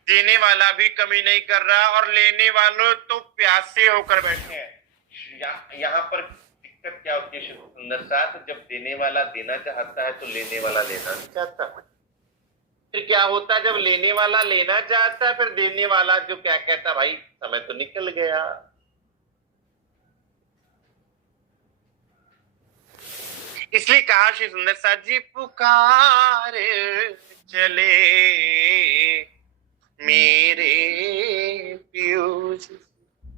देने वाला भी कमी नहीं कर रहा और लेने वालों तो प्यासे होकर बैठे हैं। यहाँ पर दिक्कत क्या होती है सुंदर साथ, जब देने वाला देना चाहता है तो लेने वाला लेना नहीं चाहता। फिर क्या होता है, जब लेने वाला लेना चाहता है फिर देने वाला जो क्या कहता, भाई समय तो निकल गया। इसलिए कहा श्री सुंदर साथ जी, पुकार चले मेरे पीयूष।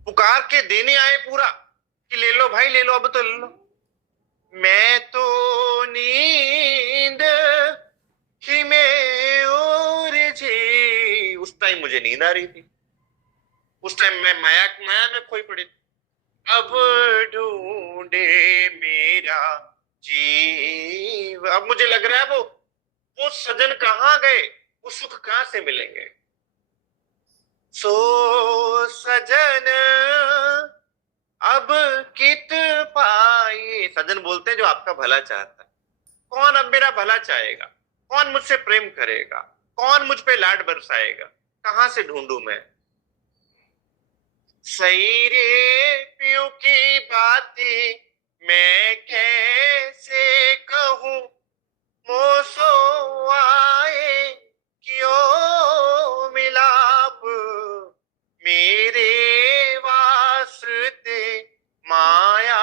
पुकार के देने आए पूरा कि ले लो भाई, ले लो, अब तो ले लो। मैं तो नींद ही में और जी, उस टाइम मुझे नींद आ रही थी, उस टाइम मैं माया में खोई पड़ी। अब ढूंढे मेरा जीव, अब मुझे लग रहा है वो सजन कहाँ गए, वो सुख कहाँ से मिलेंगे। सो सजन अब कित पाए, सजन बोलते हैं जो आपका भला चाहता है। कौन अब मेरा भला चाहेगा, कौन मुझसे प्रेम करेगा, कौन मुझ पे लाड बरसाएगा, कहां से ढूंढूं मैं। सही रे पियो की बातें मैं कैसे कहूं, मोसो आए क्यों मिलाप, मेरे वास्ते माया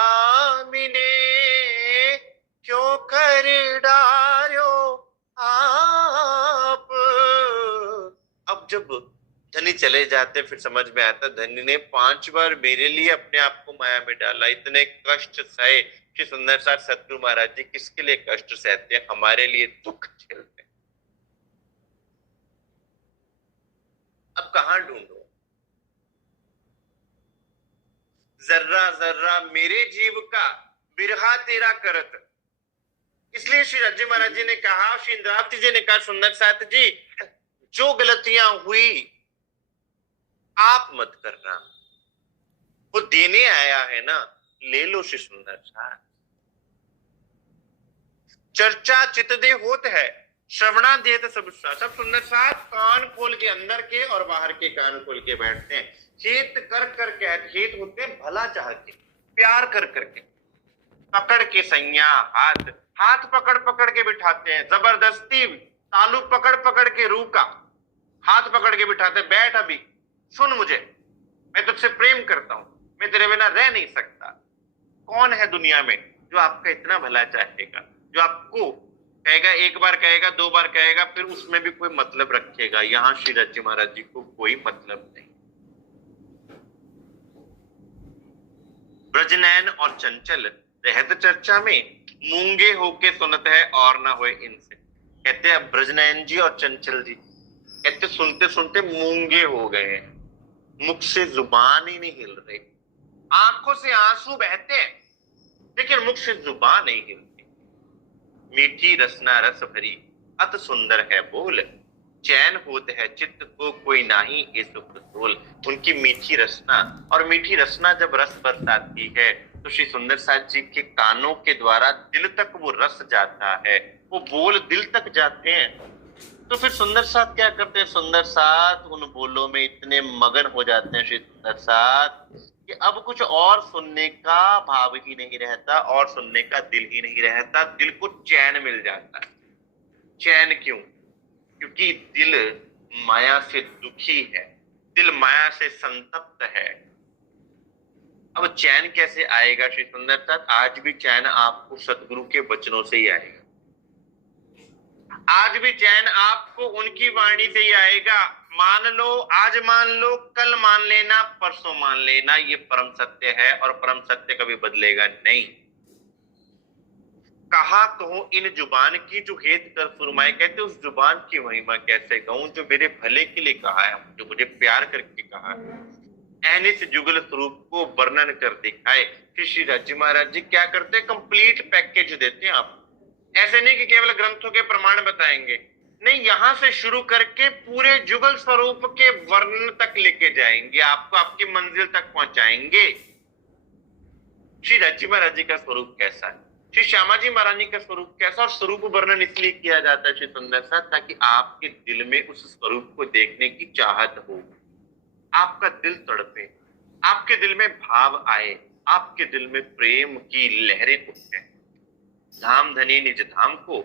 अब जब धनी चले जाते फिर समझ में आता धनी ने 5 बार मेरे लिए अपने आप को माया में डाला, इतने कष्ट सहे। कि सुंदर साथ सतगुरु महाराज जी किसके लिए कष्ट सहते हैं? हमारे लिए दुख झेलते हैं। अब कहां ढूंढो? जर्रा जर्रा मेरे जीव का बिरहा तेरा करत। इसलिए श्री राज्य महाराज जी ने कहा, श्री इंद्रावती जी ने कहा, सुंदर साथ जी जो गलतियां हुई आप मत करना, वो देने आया है ना, ले लो श्री सुंदर साथ। चर्चा चित दे होत है, श्रवणा देत सब सब सुंदर साथ कान खोल के अंदर के और बाहर के कान खोल के बैठते हैं। हेत कर कर कहते, हेत होते हैं भला चाह के, प्यार कर करके, पकड़ के सैया हाथ, हाथ पकड़ पकड़ के बिठाते हैं, जबरदस्ती तालू पकड़ पकड़ के रू का हाथ पकड़ के बिठाते हैं, बैठ अभी सुन मुझे, मैं तुझसे प्रेम करता हूं, मैं तेरे बिना रह नहीं सकता। कौन है दुनिया में जो आपका इतना भला चाहेगा, जो आपको कहेगा, एक बार कहेगा, 2 बार कहेगा, फिर उसमें भी कोई मतलब रखेगा? यहां श्री राज्य महाराज जी को कोई मतलब नहीं। ब्रजनैन और चंचल रहत चर्चा में, मूंगे होके सुनत है और ना होए इनसे। कहते हैं ब्रजनैन जी और चंचल जी कहते सुनते सुनते मूंगे हो गए हैं, मुख से जुबान ही नहीं हिल रही, आंखों से आंसू बहते हैं लेकिन मुख से जुबान नहीं हिलती। मीठी रसना रस भरी अत सुंदर है बोल, चैन होत है चित्त को कोई नाही ये सुख तोल। उनकी मीठी रसना, और मीठी रसना जब रस बरसाती है तो श्री सुंदर साथ जी के कानों के द्वारा दिल तक वो रस जाता है, वो बोल दिल तक जाते हैं। तो फिर सुंदर साथ क्या करते हैं? सुंदर साथ उन बोलों में इतने मगन हो जाते हैं श्री सुंदर साथ कि अब कुछ और सुनने का भाव ही नहीं रहता, और सुनने का दिल ही नहीं रहता, दिल को चैन मिल जाता है। चैन क्यों? क्योंकि दिल माया से दुखी है, दिल माया से संतप्त है। अब चैन कैसे आएगा श्री सुंदर साथ? आज भी चैन आपको सतगुरु के वचनों से ही आएगा, आज भी चैन आपको उनकी वाणी से ही आएगा। मान लो, आज मान लो, कल मान लेना, परसों मान लेना, ये परम सत्य है और परम सत्य कभी बदलेगा नहीं। कहा कहो इन जुबान की जो हेत कर फुरमाए। कहते उस जुबान की महिमा कैसे कहूं जो मेरे भले के लिए कहा है, जो मुझे प्यार करके कहा है। ऐनिस जुगल स्वरूप को वर्णन कर दिखाए। श्री राज्य महाराज जी क्या करते? कंप्लीट पैकेज देते हैं आप। ऐसे नहीं कि केवल ग्रंथों के प्रमाण बताएंगे, नहीं, यहां से शुरू करके पूरे जुगल स्वरूप के वर्णन तक लेके जाएंगे, आपको आपकी मंजिल तक पहुंचाएंगे। श्री राज्य महाराज जी का स्वरूप कैसा है, श्री श्यामा जी महारानी का स्वरूप कैसा, और स्वरूप वर्णन इसलिए किया जाता है श्री सुंदर सा, ताकि आपके दिल में उस स्वरूप को देखने की चाहत हो, आपका दिल तड़पे, आपके दिल में भाव आए, आपके दिल में प्रेम की लहरें उठे। धाम धनी निज धाम को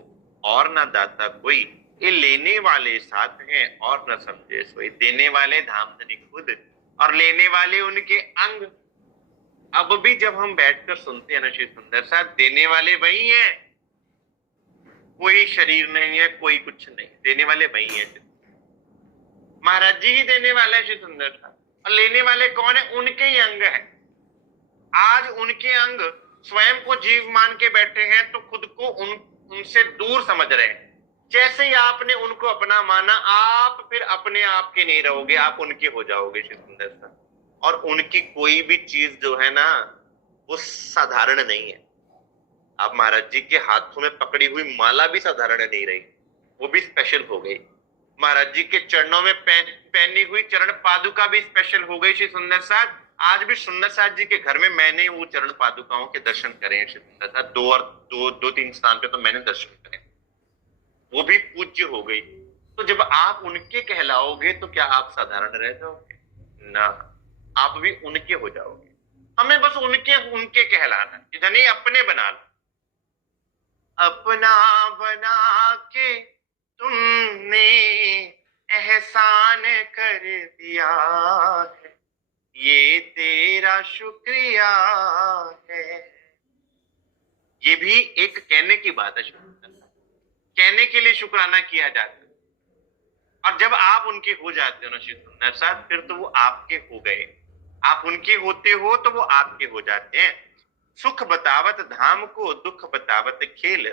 और न दाता कोई, ये लेने वाले साथ हैं और न समझे सोई। देने वाले धाम धनी खुद और लेने वाले उनके अंग। अब भी जब हम बैठकर सुनते हैं ना श्री सुंदर साथ, देने वाले वही हैं, कोई शरीर नहीं है, कोई कुछ नहीं, देने वाले वही हैं। महाराज जी ही देने वाला है श्री सुंदर साथ, और लेने वाले कौन है? उनके ही अंग है। आज उनके अंग स्वयं को जीव मान के बैठे हैं तो खुद को उनसे दूर समझ रहे हैं। जैसे ही आपने उनको अपना माना, आप फिर अपने आप के नहीं रहोगे, आप उनके हो जाओगे श्री सुंदर सा। और उनकी कोई भी चीज जो है ना, वो साधारण नहीं है। आप महाराज जी के हाथों में पकड़ी हुई माला भी साधारण नहीं रही, वो भी स्पेशल हो गई। महाराज जी के चरणों में पहनी हुई चरण पादुका भी स्पेशल हो गई श्री सुंदर साथ। आज भी सुंदर साथ जी के घर में मैंने वो चरण पादुकाओं के दर्शन करे हैं श्री सुंदर साथ। दो तीन स्थान पे तो मैंने दर्शन करे, वो भी पूज्य हो गई। तो जब आप उनके कहलाओगे तो क्या आप साधारण रह जाओगे? ना, आप भी उनके हो जाओगे। हमें बस उनके कहलाना है, धनी अपने बना लो। अपना बना के तुमने एहसान कर दिया है, ये तेरा शुक्रिया है। ये भी एक कहने की बात है, कहने के लिए शुक्राना किया जाता है। और जब आप उनके हो जाते हो ना श्री सुंदर साथ, फिर तो वो आपके हो गए। आप उनके होते हो तो वो आपके हो जाते हैं। सुख बतावत धाम को, दुख बतावत खेल,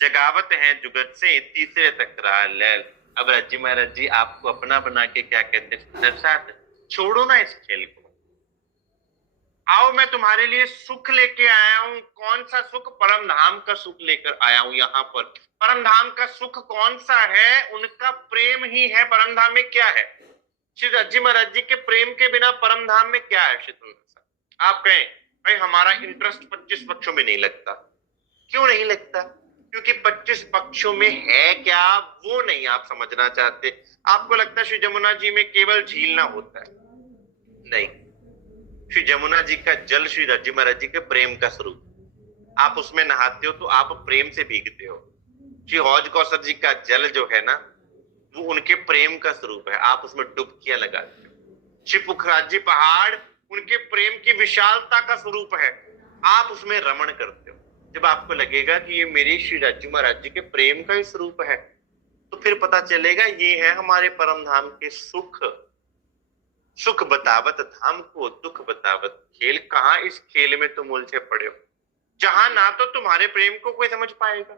जगावत है जुगत से तीसरे तकरार लैल। अब रज्जी महाराज जी आपको अपना बना के क्या कहते हैं सुंदर साथ, छोड़ो ना इस खेल को, आओ मैं तुम्हारे लिए सुख लेके आया हूं। कौन सा सुख? परम धाम का सुख लेकर आया हूं यहाँ पर। परम धाम का सुख कौन सा है? उनका प्रेम ही है। परम धाम में क्या है? श्री रज्जी महाराज जी के प्रेम के बिना परम धाम में क्या है? श्री आप कहें भाई हमारा इंटरेस्ट 25 पक्षों में नहीं लगता। क्यों नहीं लगता? क्योंकि 25 पक्षों में है क्या वो नहीं आप समझना चाहते। आपको लगता है श्री जमुना जी में केवल झीलना होता है। नहीं, श्री जमुना जी का जल श्री रज्जी महाराज जी के प्रेम का स्वरूप। आप उसमें नहाते हो तो आप प्रेम से भीगते हो। श्री हौज कौसर जी का जल जो है ना, वो उनके प्रेम का स्वरूप है। आप उसमें डुबकियां लगाते हो। श्री पुखराज जी पहाड़ उनके प्रेम की विशालता का स्वरूप है। आप उसमें रमण करते हो। जब आपको लगेगा कि ये मेरे श्री रज्जी महाराज जी के प्रेम का ही स्वरूप है, तो फिर पता चलेगा ये है हमारे परम धाम के सुख। सुख बतावत धाम को, दुख बतावत खेल। कहां इस खेल में तुम उलझे पड़े हो, जहां ना तो तुम्हारे प्रेम को कोई समझ पाएगा।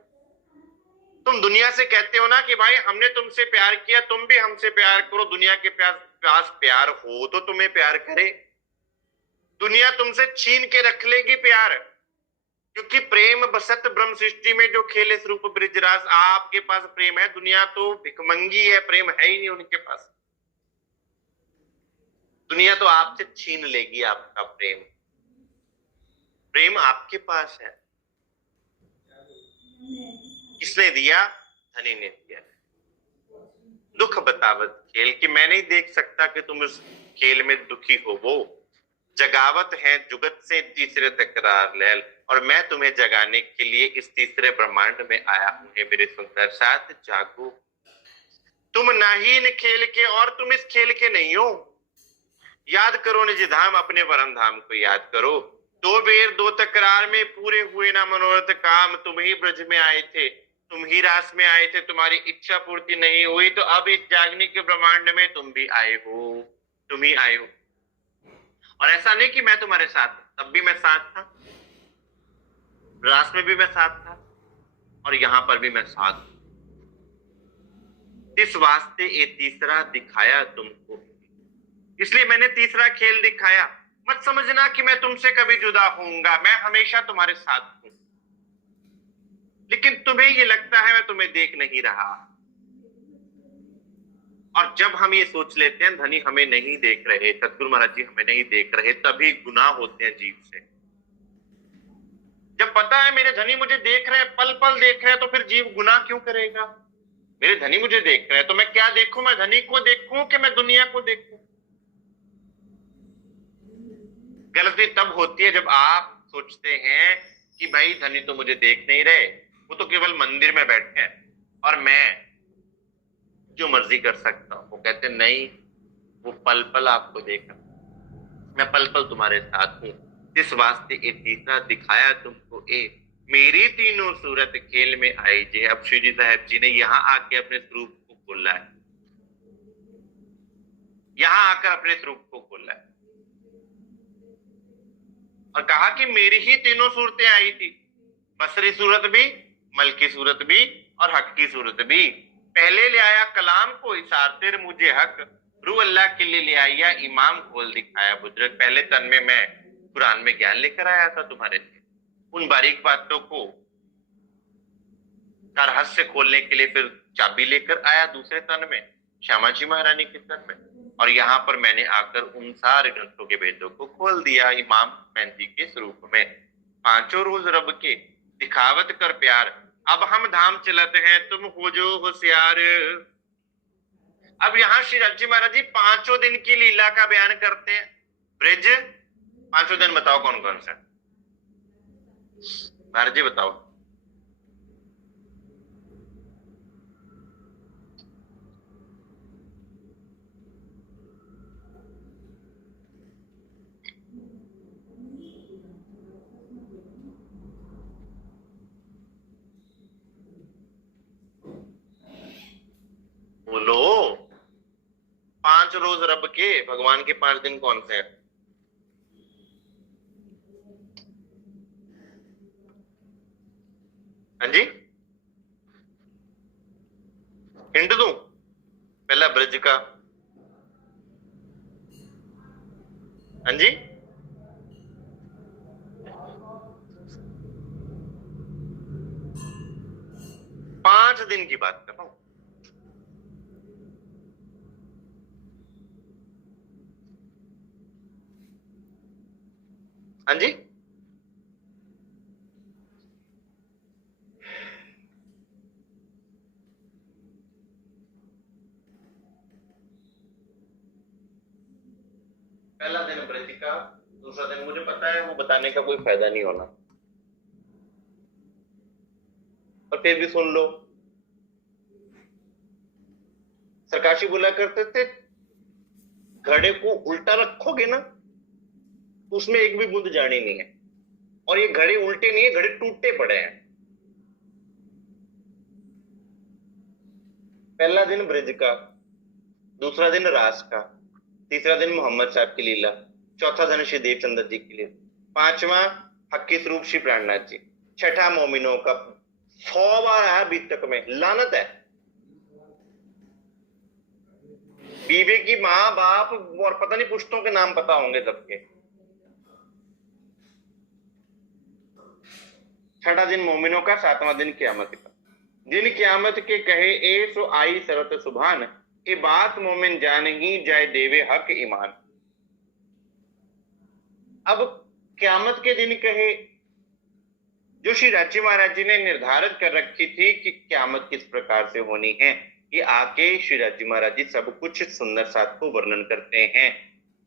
तुम दुनिया से कहते हो ना कि भाई हमने तुमसे प्यार किया, तुम भी हमसे प्यार करो। दुनिया के पास प्यार हो तो तुम्हें प्यार करे। दुनिया तुमसे छीन के रख लेगी प्यार, क्योंकि प्रेम बसत ब्रह्म सृष्टि में जो खेले स्वरूप ब्रिजराज। आपके पास प्रेम है, दुनिया तो भिखमंगी है, प्रेम है ही नहीं उनके पास। दुनिया तो आपसे छीन लेगी आपका प्रेम। प्रेम आपके पास है। किसने दिया? धनी ने दिया। दुख बतावत खेल, कि मैं नहीं देख सकता कि तुम इस खेल में दुखी हो। वो जगावत है जुगत से तीसरे तकरार लैल, और मैं तुम्हें जगाने के लिए इस तीसरे ब्रह्मांड में आया हूं। मेरे सुंदर साथ जागो, तुम नहीं इन खेल के और तुम इस खेल के नहीं हो। याद करो निज धाम, अपने परम धाम को याद करो। दो बेर दो तकरार में पूरे हुए ना मनोरथ काम। तुम ही ब्रज में आए थे, तुम ही रास में आए थे, तुम्हारी इच्छा पूर्ति नहीं हुई, तो अब इस जागने के ब्रह्मांड में तुम भी आए हो। तुम ही आए हो। और ऐसा नहीं कि मैं तुम्हारे साथ, तब भी मैं साथ था, रास में भी मैं साथ था, और यहां पर भी मैं साथ। इस वास्ते ये तीसरा दिखाया तुमको, इसलिए मैंने तीसरा खेल दिखाया। मत समझना कि मैं तुमसे कभी जुदा होऊंगा, मैं हमेशा तुम्हारे साथ हूं। लेकिन तुम्हें ये लगता है मैं तुम्हें देख नहीं रहा। और जब हम ये सोच लेते हैं धनी हमें नहीं देख रहे, सतगुरु महाराज जी हमें नहीं देख रहे, तभी गुनाह होते हैं जीव से। जब पता है मेरे धनी मुझे देख रहे हैं, पल पल देख रहे हैं, तो फिर जीव गुनाह क्यों करेगा? मेरे धनी मुझे देख रहे हैं तो मैं क्या देखूं? मैं धनी को देखूं कि मैं दुनिया को देखूं? गलती तब होती है जब आप सोचते हैं कि भाई धनी तो मुझे देख नहीं रहे, वो तो केवल मंदिर में बैठे हैं और मैं जो मर्जी कर सकता हूं। वो कहते नहीं, वो पल पल आपको देख रहा, मैं पल पल तुम्हारे साथ हूं। इस वास्ते ये तीसरा दिखाया तुमको ए, मेरी तीनों सूरत खेल में आई जे। अब श्री जी साहब जी ने यहां आके अपने स्वरूप को खोला है, यहां आकर अपने स्वरूप को खोला है और कहा कि मेरी ही तीनों सूरतें आई थी। बसरी सूरत भी, मलकी सूरत भी और हक की सूरत भी। पहले ले आया कलाम को इशारते मुझे हक, रू अल्लाह के लिए ले आया इमाम खोल दिखाया बुजुर्ग। पहले तन में मैं कुरान में ज्ञान लेकर आया था तुम्हारे लिए, उन बारीक बातों को का रहस्य खोलने के लिए फिर चाबी लेकर आया दूसरे तन में, श्यामा जी महारानी के तन में। और यहाँ पर मैंने आकर उन सारे ग्रंथों के भेदों को खोल दिया इमाम मेहंदी के स्वरूप में। पांचों रोज रब के दिखावत कर प्यार, अब हम धाम चलते हैं तुम हो जो होशियार। अब यहाँ श्री रज्जी महाराज जी 5 दिन की लीला का बयान करते हैं। ब्रिज 5 दिन बताओ कौन कौन सा? महाराज जी बताओ। बोलो। 5 रोज रब के, भगवान के 5 दिन कौन से हैं? हाँ जी, हिंट दूं? पहला ब्रज का, हाँ जी, पांच दिन की बात कर रहा हूं। हाँ जी, पहला दिन ब्रज का, दूसरा दिन मुझे पता है, वो बताने का कोई फायदा नहीं होना, और फिर भी सुन लो। सरकाशी बोला करते थे, घड़े को उल्टा रखोगे ना तो उसमें एक भी बूंद जानी नहीं है, और ये घड़े उल्टे नहीं है, घड़े टूटे पड़े हैं। पहला दिन ब्रज का, दूसरा दिन रास का, तीसरा दिन मोहम्मद साहब की लीला, चौथा दिन श्री देवचंद्र जी की लीला, पांचवा हक्की स्वरूप श्री प्राणनाथ जी, छठा मोमिनों का। 100 बार आया अभी तक में, लानत है। बीबी की माँ बाप और पता नहीं पुश्तों के नाम पता होंगे सबके। छठा दिन मोमिनों का, सातवां दिन क़यामत का। दिन क़यामत के कहे ए सो आई सरत सुभान, ये बात मोमिन जान ही जाए देवे हक ईमान। अब क़यामत के दिन कहे, जो श्री राजी महाराज जी ने निर्धारित कर रखी थी कि क़यामत किस प्रकार से होनी है, ये आके श्री राजी महाराज जी सब कुछ सुंदर साथ को वर्णन करते हैं।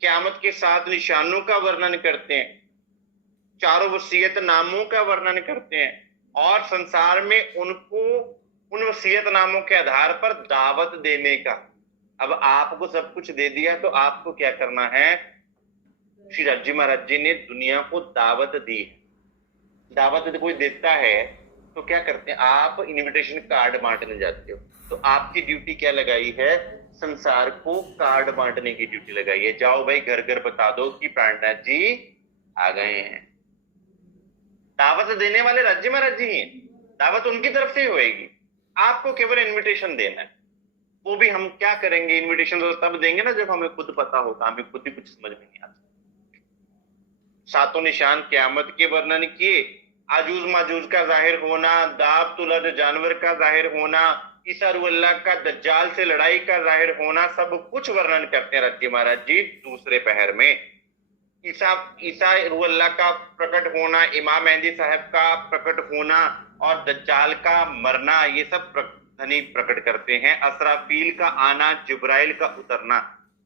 क़यामत के 7 निशानों का वर्णन करते हैं, चारों वसीयत नामों का वर्णन करते हैं, और संसार में उनको उन वसीयत नामों के आधार पर दावत देने का। अब आपको सब कुछ दे दिया तो आपको क्या करना है? श्री राजी महाराज जी ने दुनिया को दावत दी। दावत कोई देता है तो क्या करते हैं? आप इनविटेशन कार्ड बांटने जाते हो, तो आपकी ड्यूटी क्या लगाई है? संसार को कार्ड बांटने की ड्यूटी लगाई है। जाओ भाई, घर घर बता दो कि प्राणनाथ जी आ गए हैं। दावत देने वाले राज्य महाराज जी हैं, दावत उनकी तरफ से ही होएगी, आपको केवल इनविटेशन देना है। वो भी हम क्या करेंगे? इनविटेशन तो तब देंगे ना जब हमें खुद पता होगा, हमें खुद ही कुछ समझ में नहीं आता। 7 निशान क़यामत के वर्णन किए, आजूज माजूज का जाहिर होना, दाब तुलद जानवर का जाहिर होना, ईसा रुअल्लाह का दज्जाल से लड़ाई का जाहिर होना, सब कुछ वर्णन करते हैं राज्य महाराज जी दूसरे पहर में। ईसा रुअल्लाह का प्रकट होना, इमाम मेहदी साहब का प्रकट होना और दज्जाल का मरना, ये सब प्रकट करते हैं। असराफील का आना, जिब्राइल का उतरना,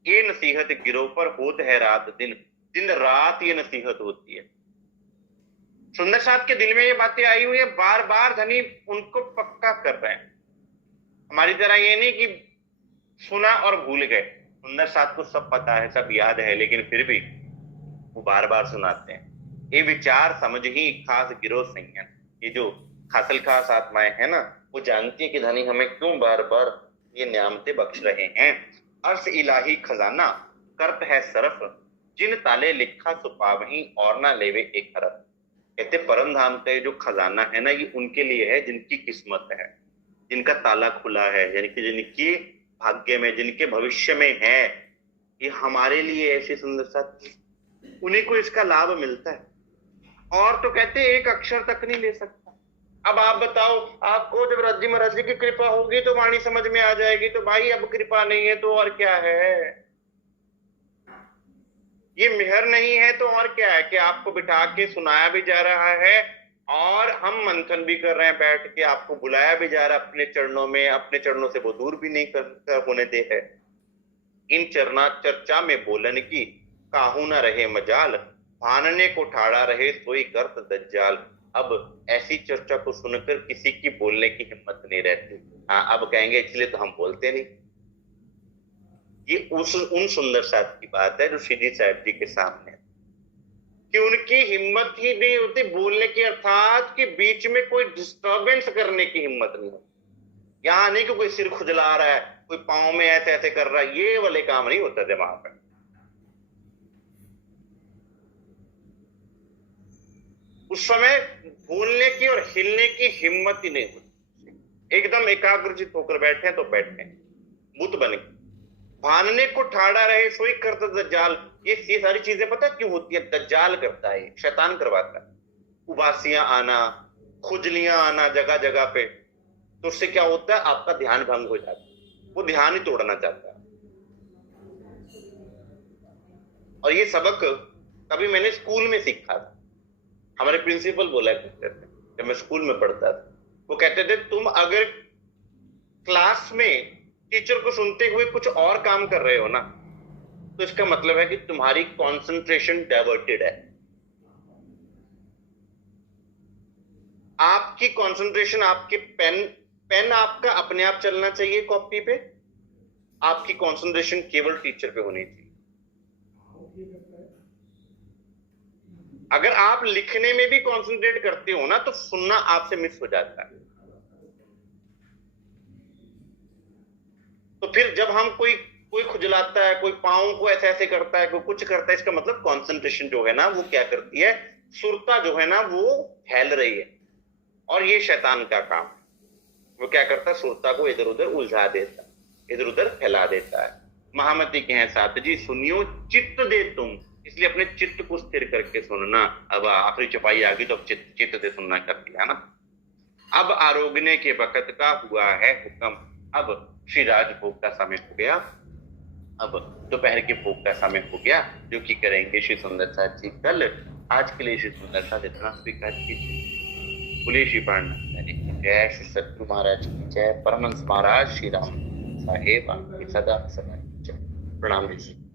ये नसीहत गिरोह पर होत है रात दिन, दिन रात ये नसीहत होती है। सुंदर साहब के दिल में ये बातें आई हुई है, बार बार धनी उनको पक्का कर रहे हैं। हमारी तरह ये नहीं कि सुना और भूल गए, सुंदर साहब को सब पता है, सब याद है, लेकिन फिर भी वो बार बार सुनाते हैं। ये विचार समझ ही खास गिरोह संज्ञान, ये जो खासल खास आत्माएं है ना, वो जानती है कि धनी हमें क्यों बार बार ये नियामतें बख्श रहे हैं। अर्श इलाही खजाना करत है सरफ, जिन ताले लिखा सुपावही और ना लेवे एक हरफ। कहते परम धाम का ये जो खजाना है ना, ये उनके लिए है जिनकी किस्मत है, जिनका ताला खुला है, यानी कि जिनकी भाग्य में, जिनके भविष्य में है। ये हमारे लिए ऐसे सुंदर साथ, उन्हीं को इसका लाभ मिलता है। और तो कहते एक अक्षर तक नहीं ले सकता। अब आप बताओ, आपको जब राज्य महाराज जी की कृपा होगी तो वाणी समझ में आ जाएगी, तो भाई अब कृपा नहीं है तो और क्या है? ये मेहर नहीं है तो और क्या है कि आपको बिठा के सुनाया भी जा रहा है और हम मंथन भी कर रहे हैं बैठ के, आपको बुलाया भी जा रहा है अपने चरणों में, अपने चरणों से वो दूर भी नहीं कर होने दे है। इन चरना चर्चा में बोलन की काहू ना रहे मजाल, भानने को ठाड़ा रहे सोई गर्त दज्जाल। अब ऐसी चर्चा को सुनकर किसी की बोलने की हिम्मत नहीं रहती। हाँ, अब कहेंगे इसलिए तो हम बोलते नहीं। ये उन सुंदर साहब की बात है जो श्री साहब जी के सामने है, कि उनकी हिम्मत ही नहीं होती बोलने की, अर्थात कि बीच में कोई डिस्टर्बेंस करने की हिम्मत नहीं होती। यहाँ नहीं कि कोई सिर खुजला रहा है, कोई पाँव में ऐसे ऐसे कर रहा है, ये वाले काम नहीं होता दिमाग में। उस समय भूलने की और हिलने की हिम्मत ही नहीं होती। एकदम एकाग्रचित होकर बैठे तो बैठे, बुत बने। भानने को ठाड़ा रहे सोई करता दज्जाल। ये सारी चीजें पता क्यों होती है? दज्जाल करता है, शैतान करवाता है। उबासियां आना, खुजलियां आना जगह जगह पे, तो उससे क्या होता है? आपका ध्यान भंग हो जाता है, वो ध्यान ही तोड़ना चाहता है। और ये सबक कभी मैंने स्कूल में सीखा था। हमारे प्रिंसिपल बोला करते थे जब मैं स्कूल में पढ़ता था, वो कहते थे तुम अगर क्लास में टीचर को सुनते हुए कुछ और काम कर रहे हो ना, तो इसका मतलब है कि तुम्हारी कंसंट्रेशन डाइवर्टेड है। आपकी कंसंट्रेशन, आपके पेन आपका अपने आप चलना चाहिए कॉपी पे, आपकी कंसंट्रेशन केवल टीचर पे होनी चाहिए। अगर आप लिखने में भी कंसंट्रेट करते हो ना, तो सुनना आपसे मिस हो जाता है। तो फिर जब हम कोई खुजलाता है, कोई पाँव को ऐसे ऐसे करता है, कोई कुछ करता है, इसका मतलब कंसंट्रेशन जो है ना वो क्या करती है? सुरता जो है ना वो फैल रही है। और ये शैतान का काम, वो क्या करता है? सुरता को इधर उधर उलझा देता है, इधर उधर फैला देता है। महामती के हैं साथ जी सुनियो चित्त दे तुम, इसलिए अपने चित्त को स्थिर करके सुनना। अब आखिरी चौपाई आ गई तो अब चित्त से सुनना कर दिया ना। अब आरोगने के वक्त का हुआ है हुक्म, अब श्री राजभोग का समय हो गया, अब दोपहर के भोग का समय हो गया, जो कि करेंगे श्री सुंदर साथ जी कल। आज के लिए श्री सुंदर साथ इतना स्वीकार कीजिए। बोलिए श्री प्राणनाथ की जय, श्री सतगुरु महाराज की जय, परमहंस महाराज श्री राम साहेब आपकी सदा सदा जय। प्रणाम जी।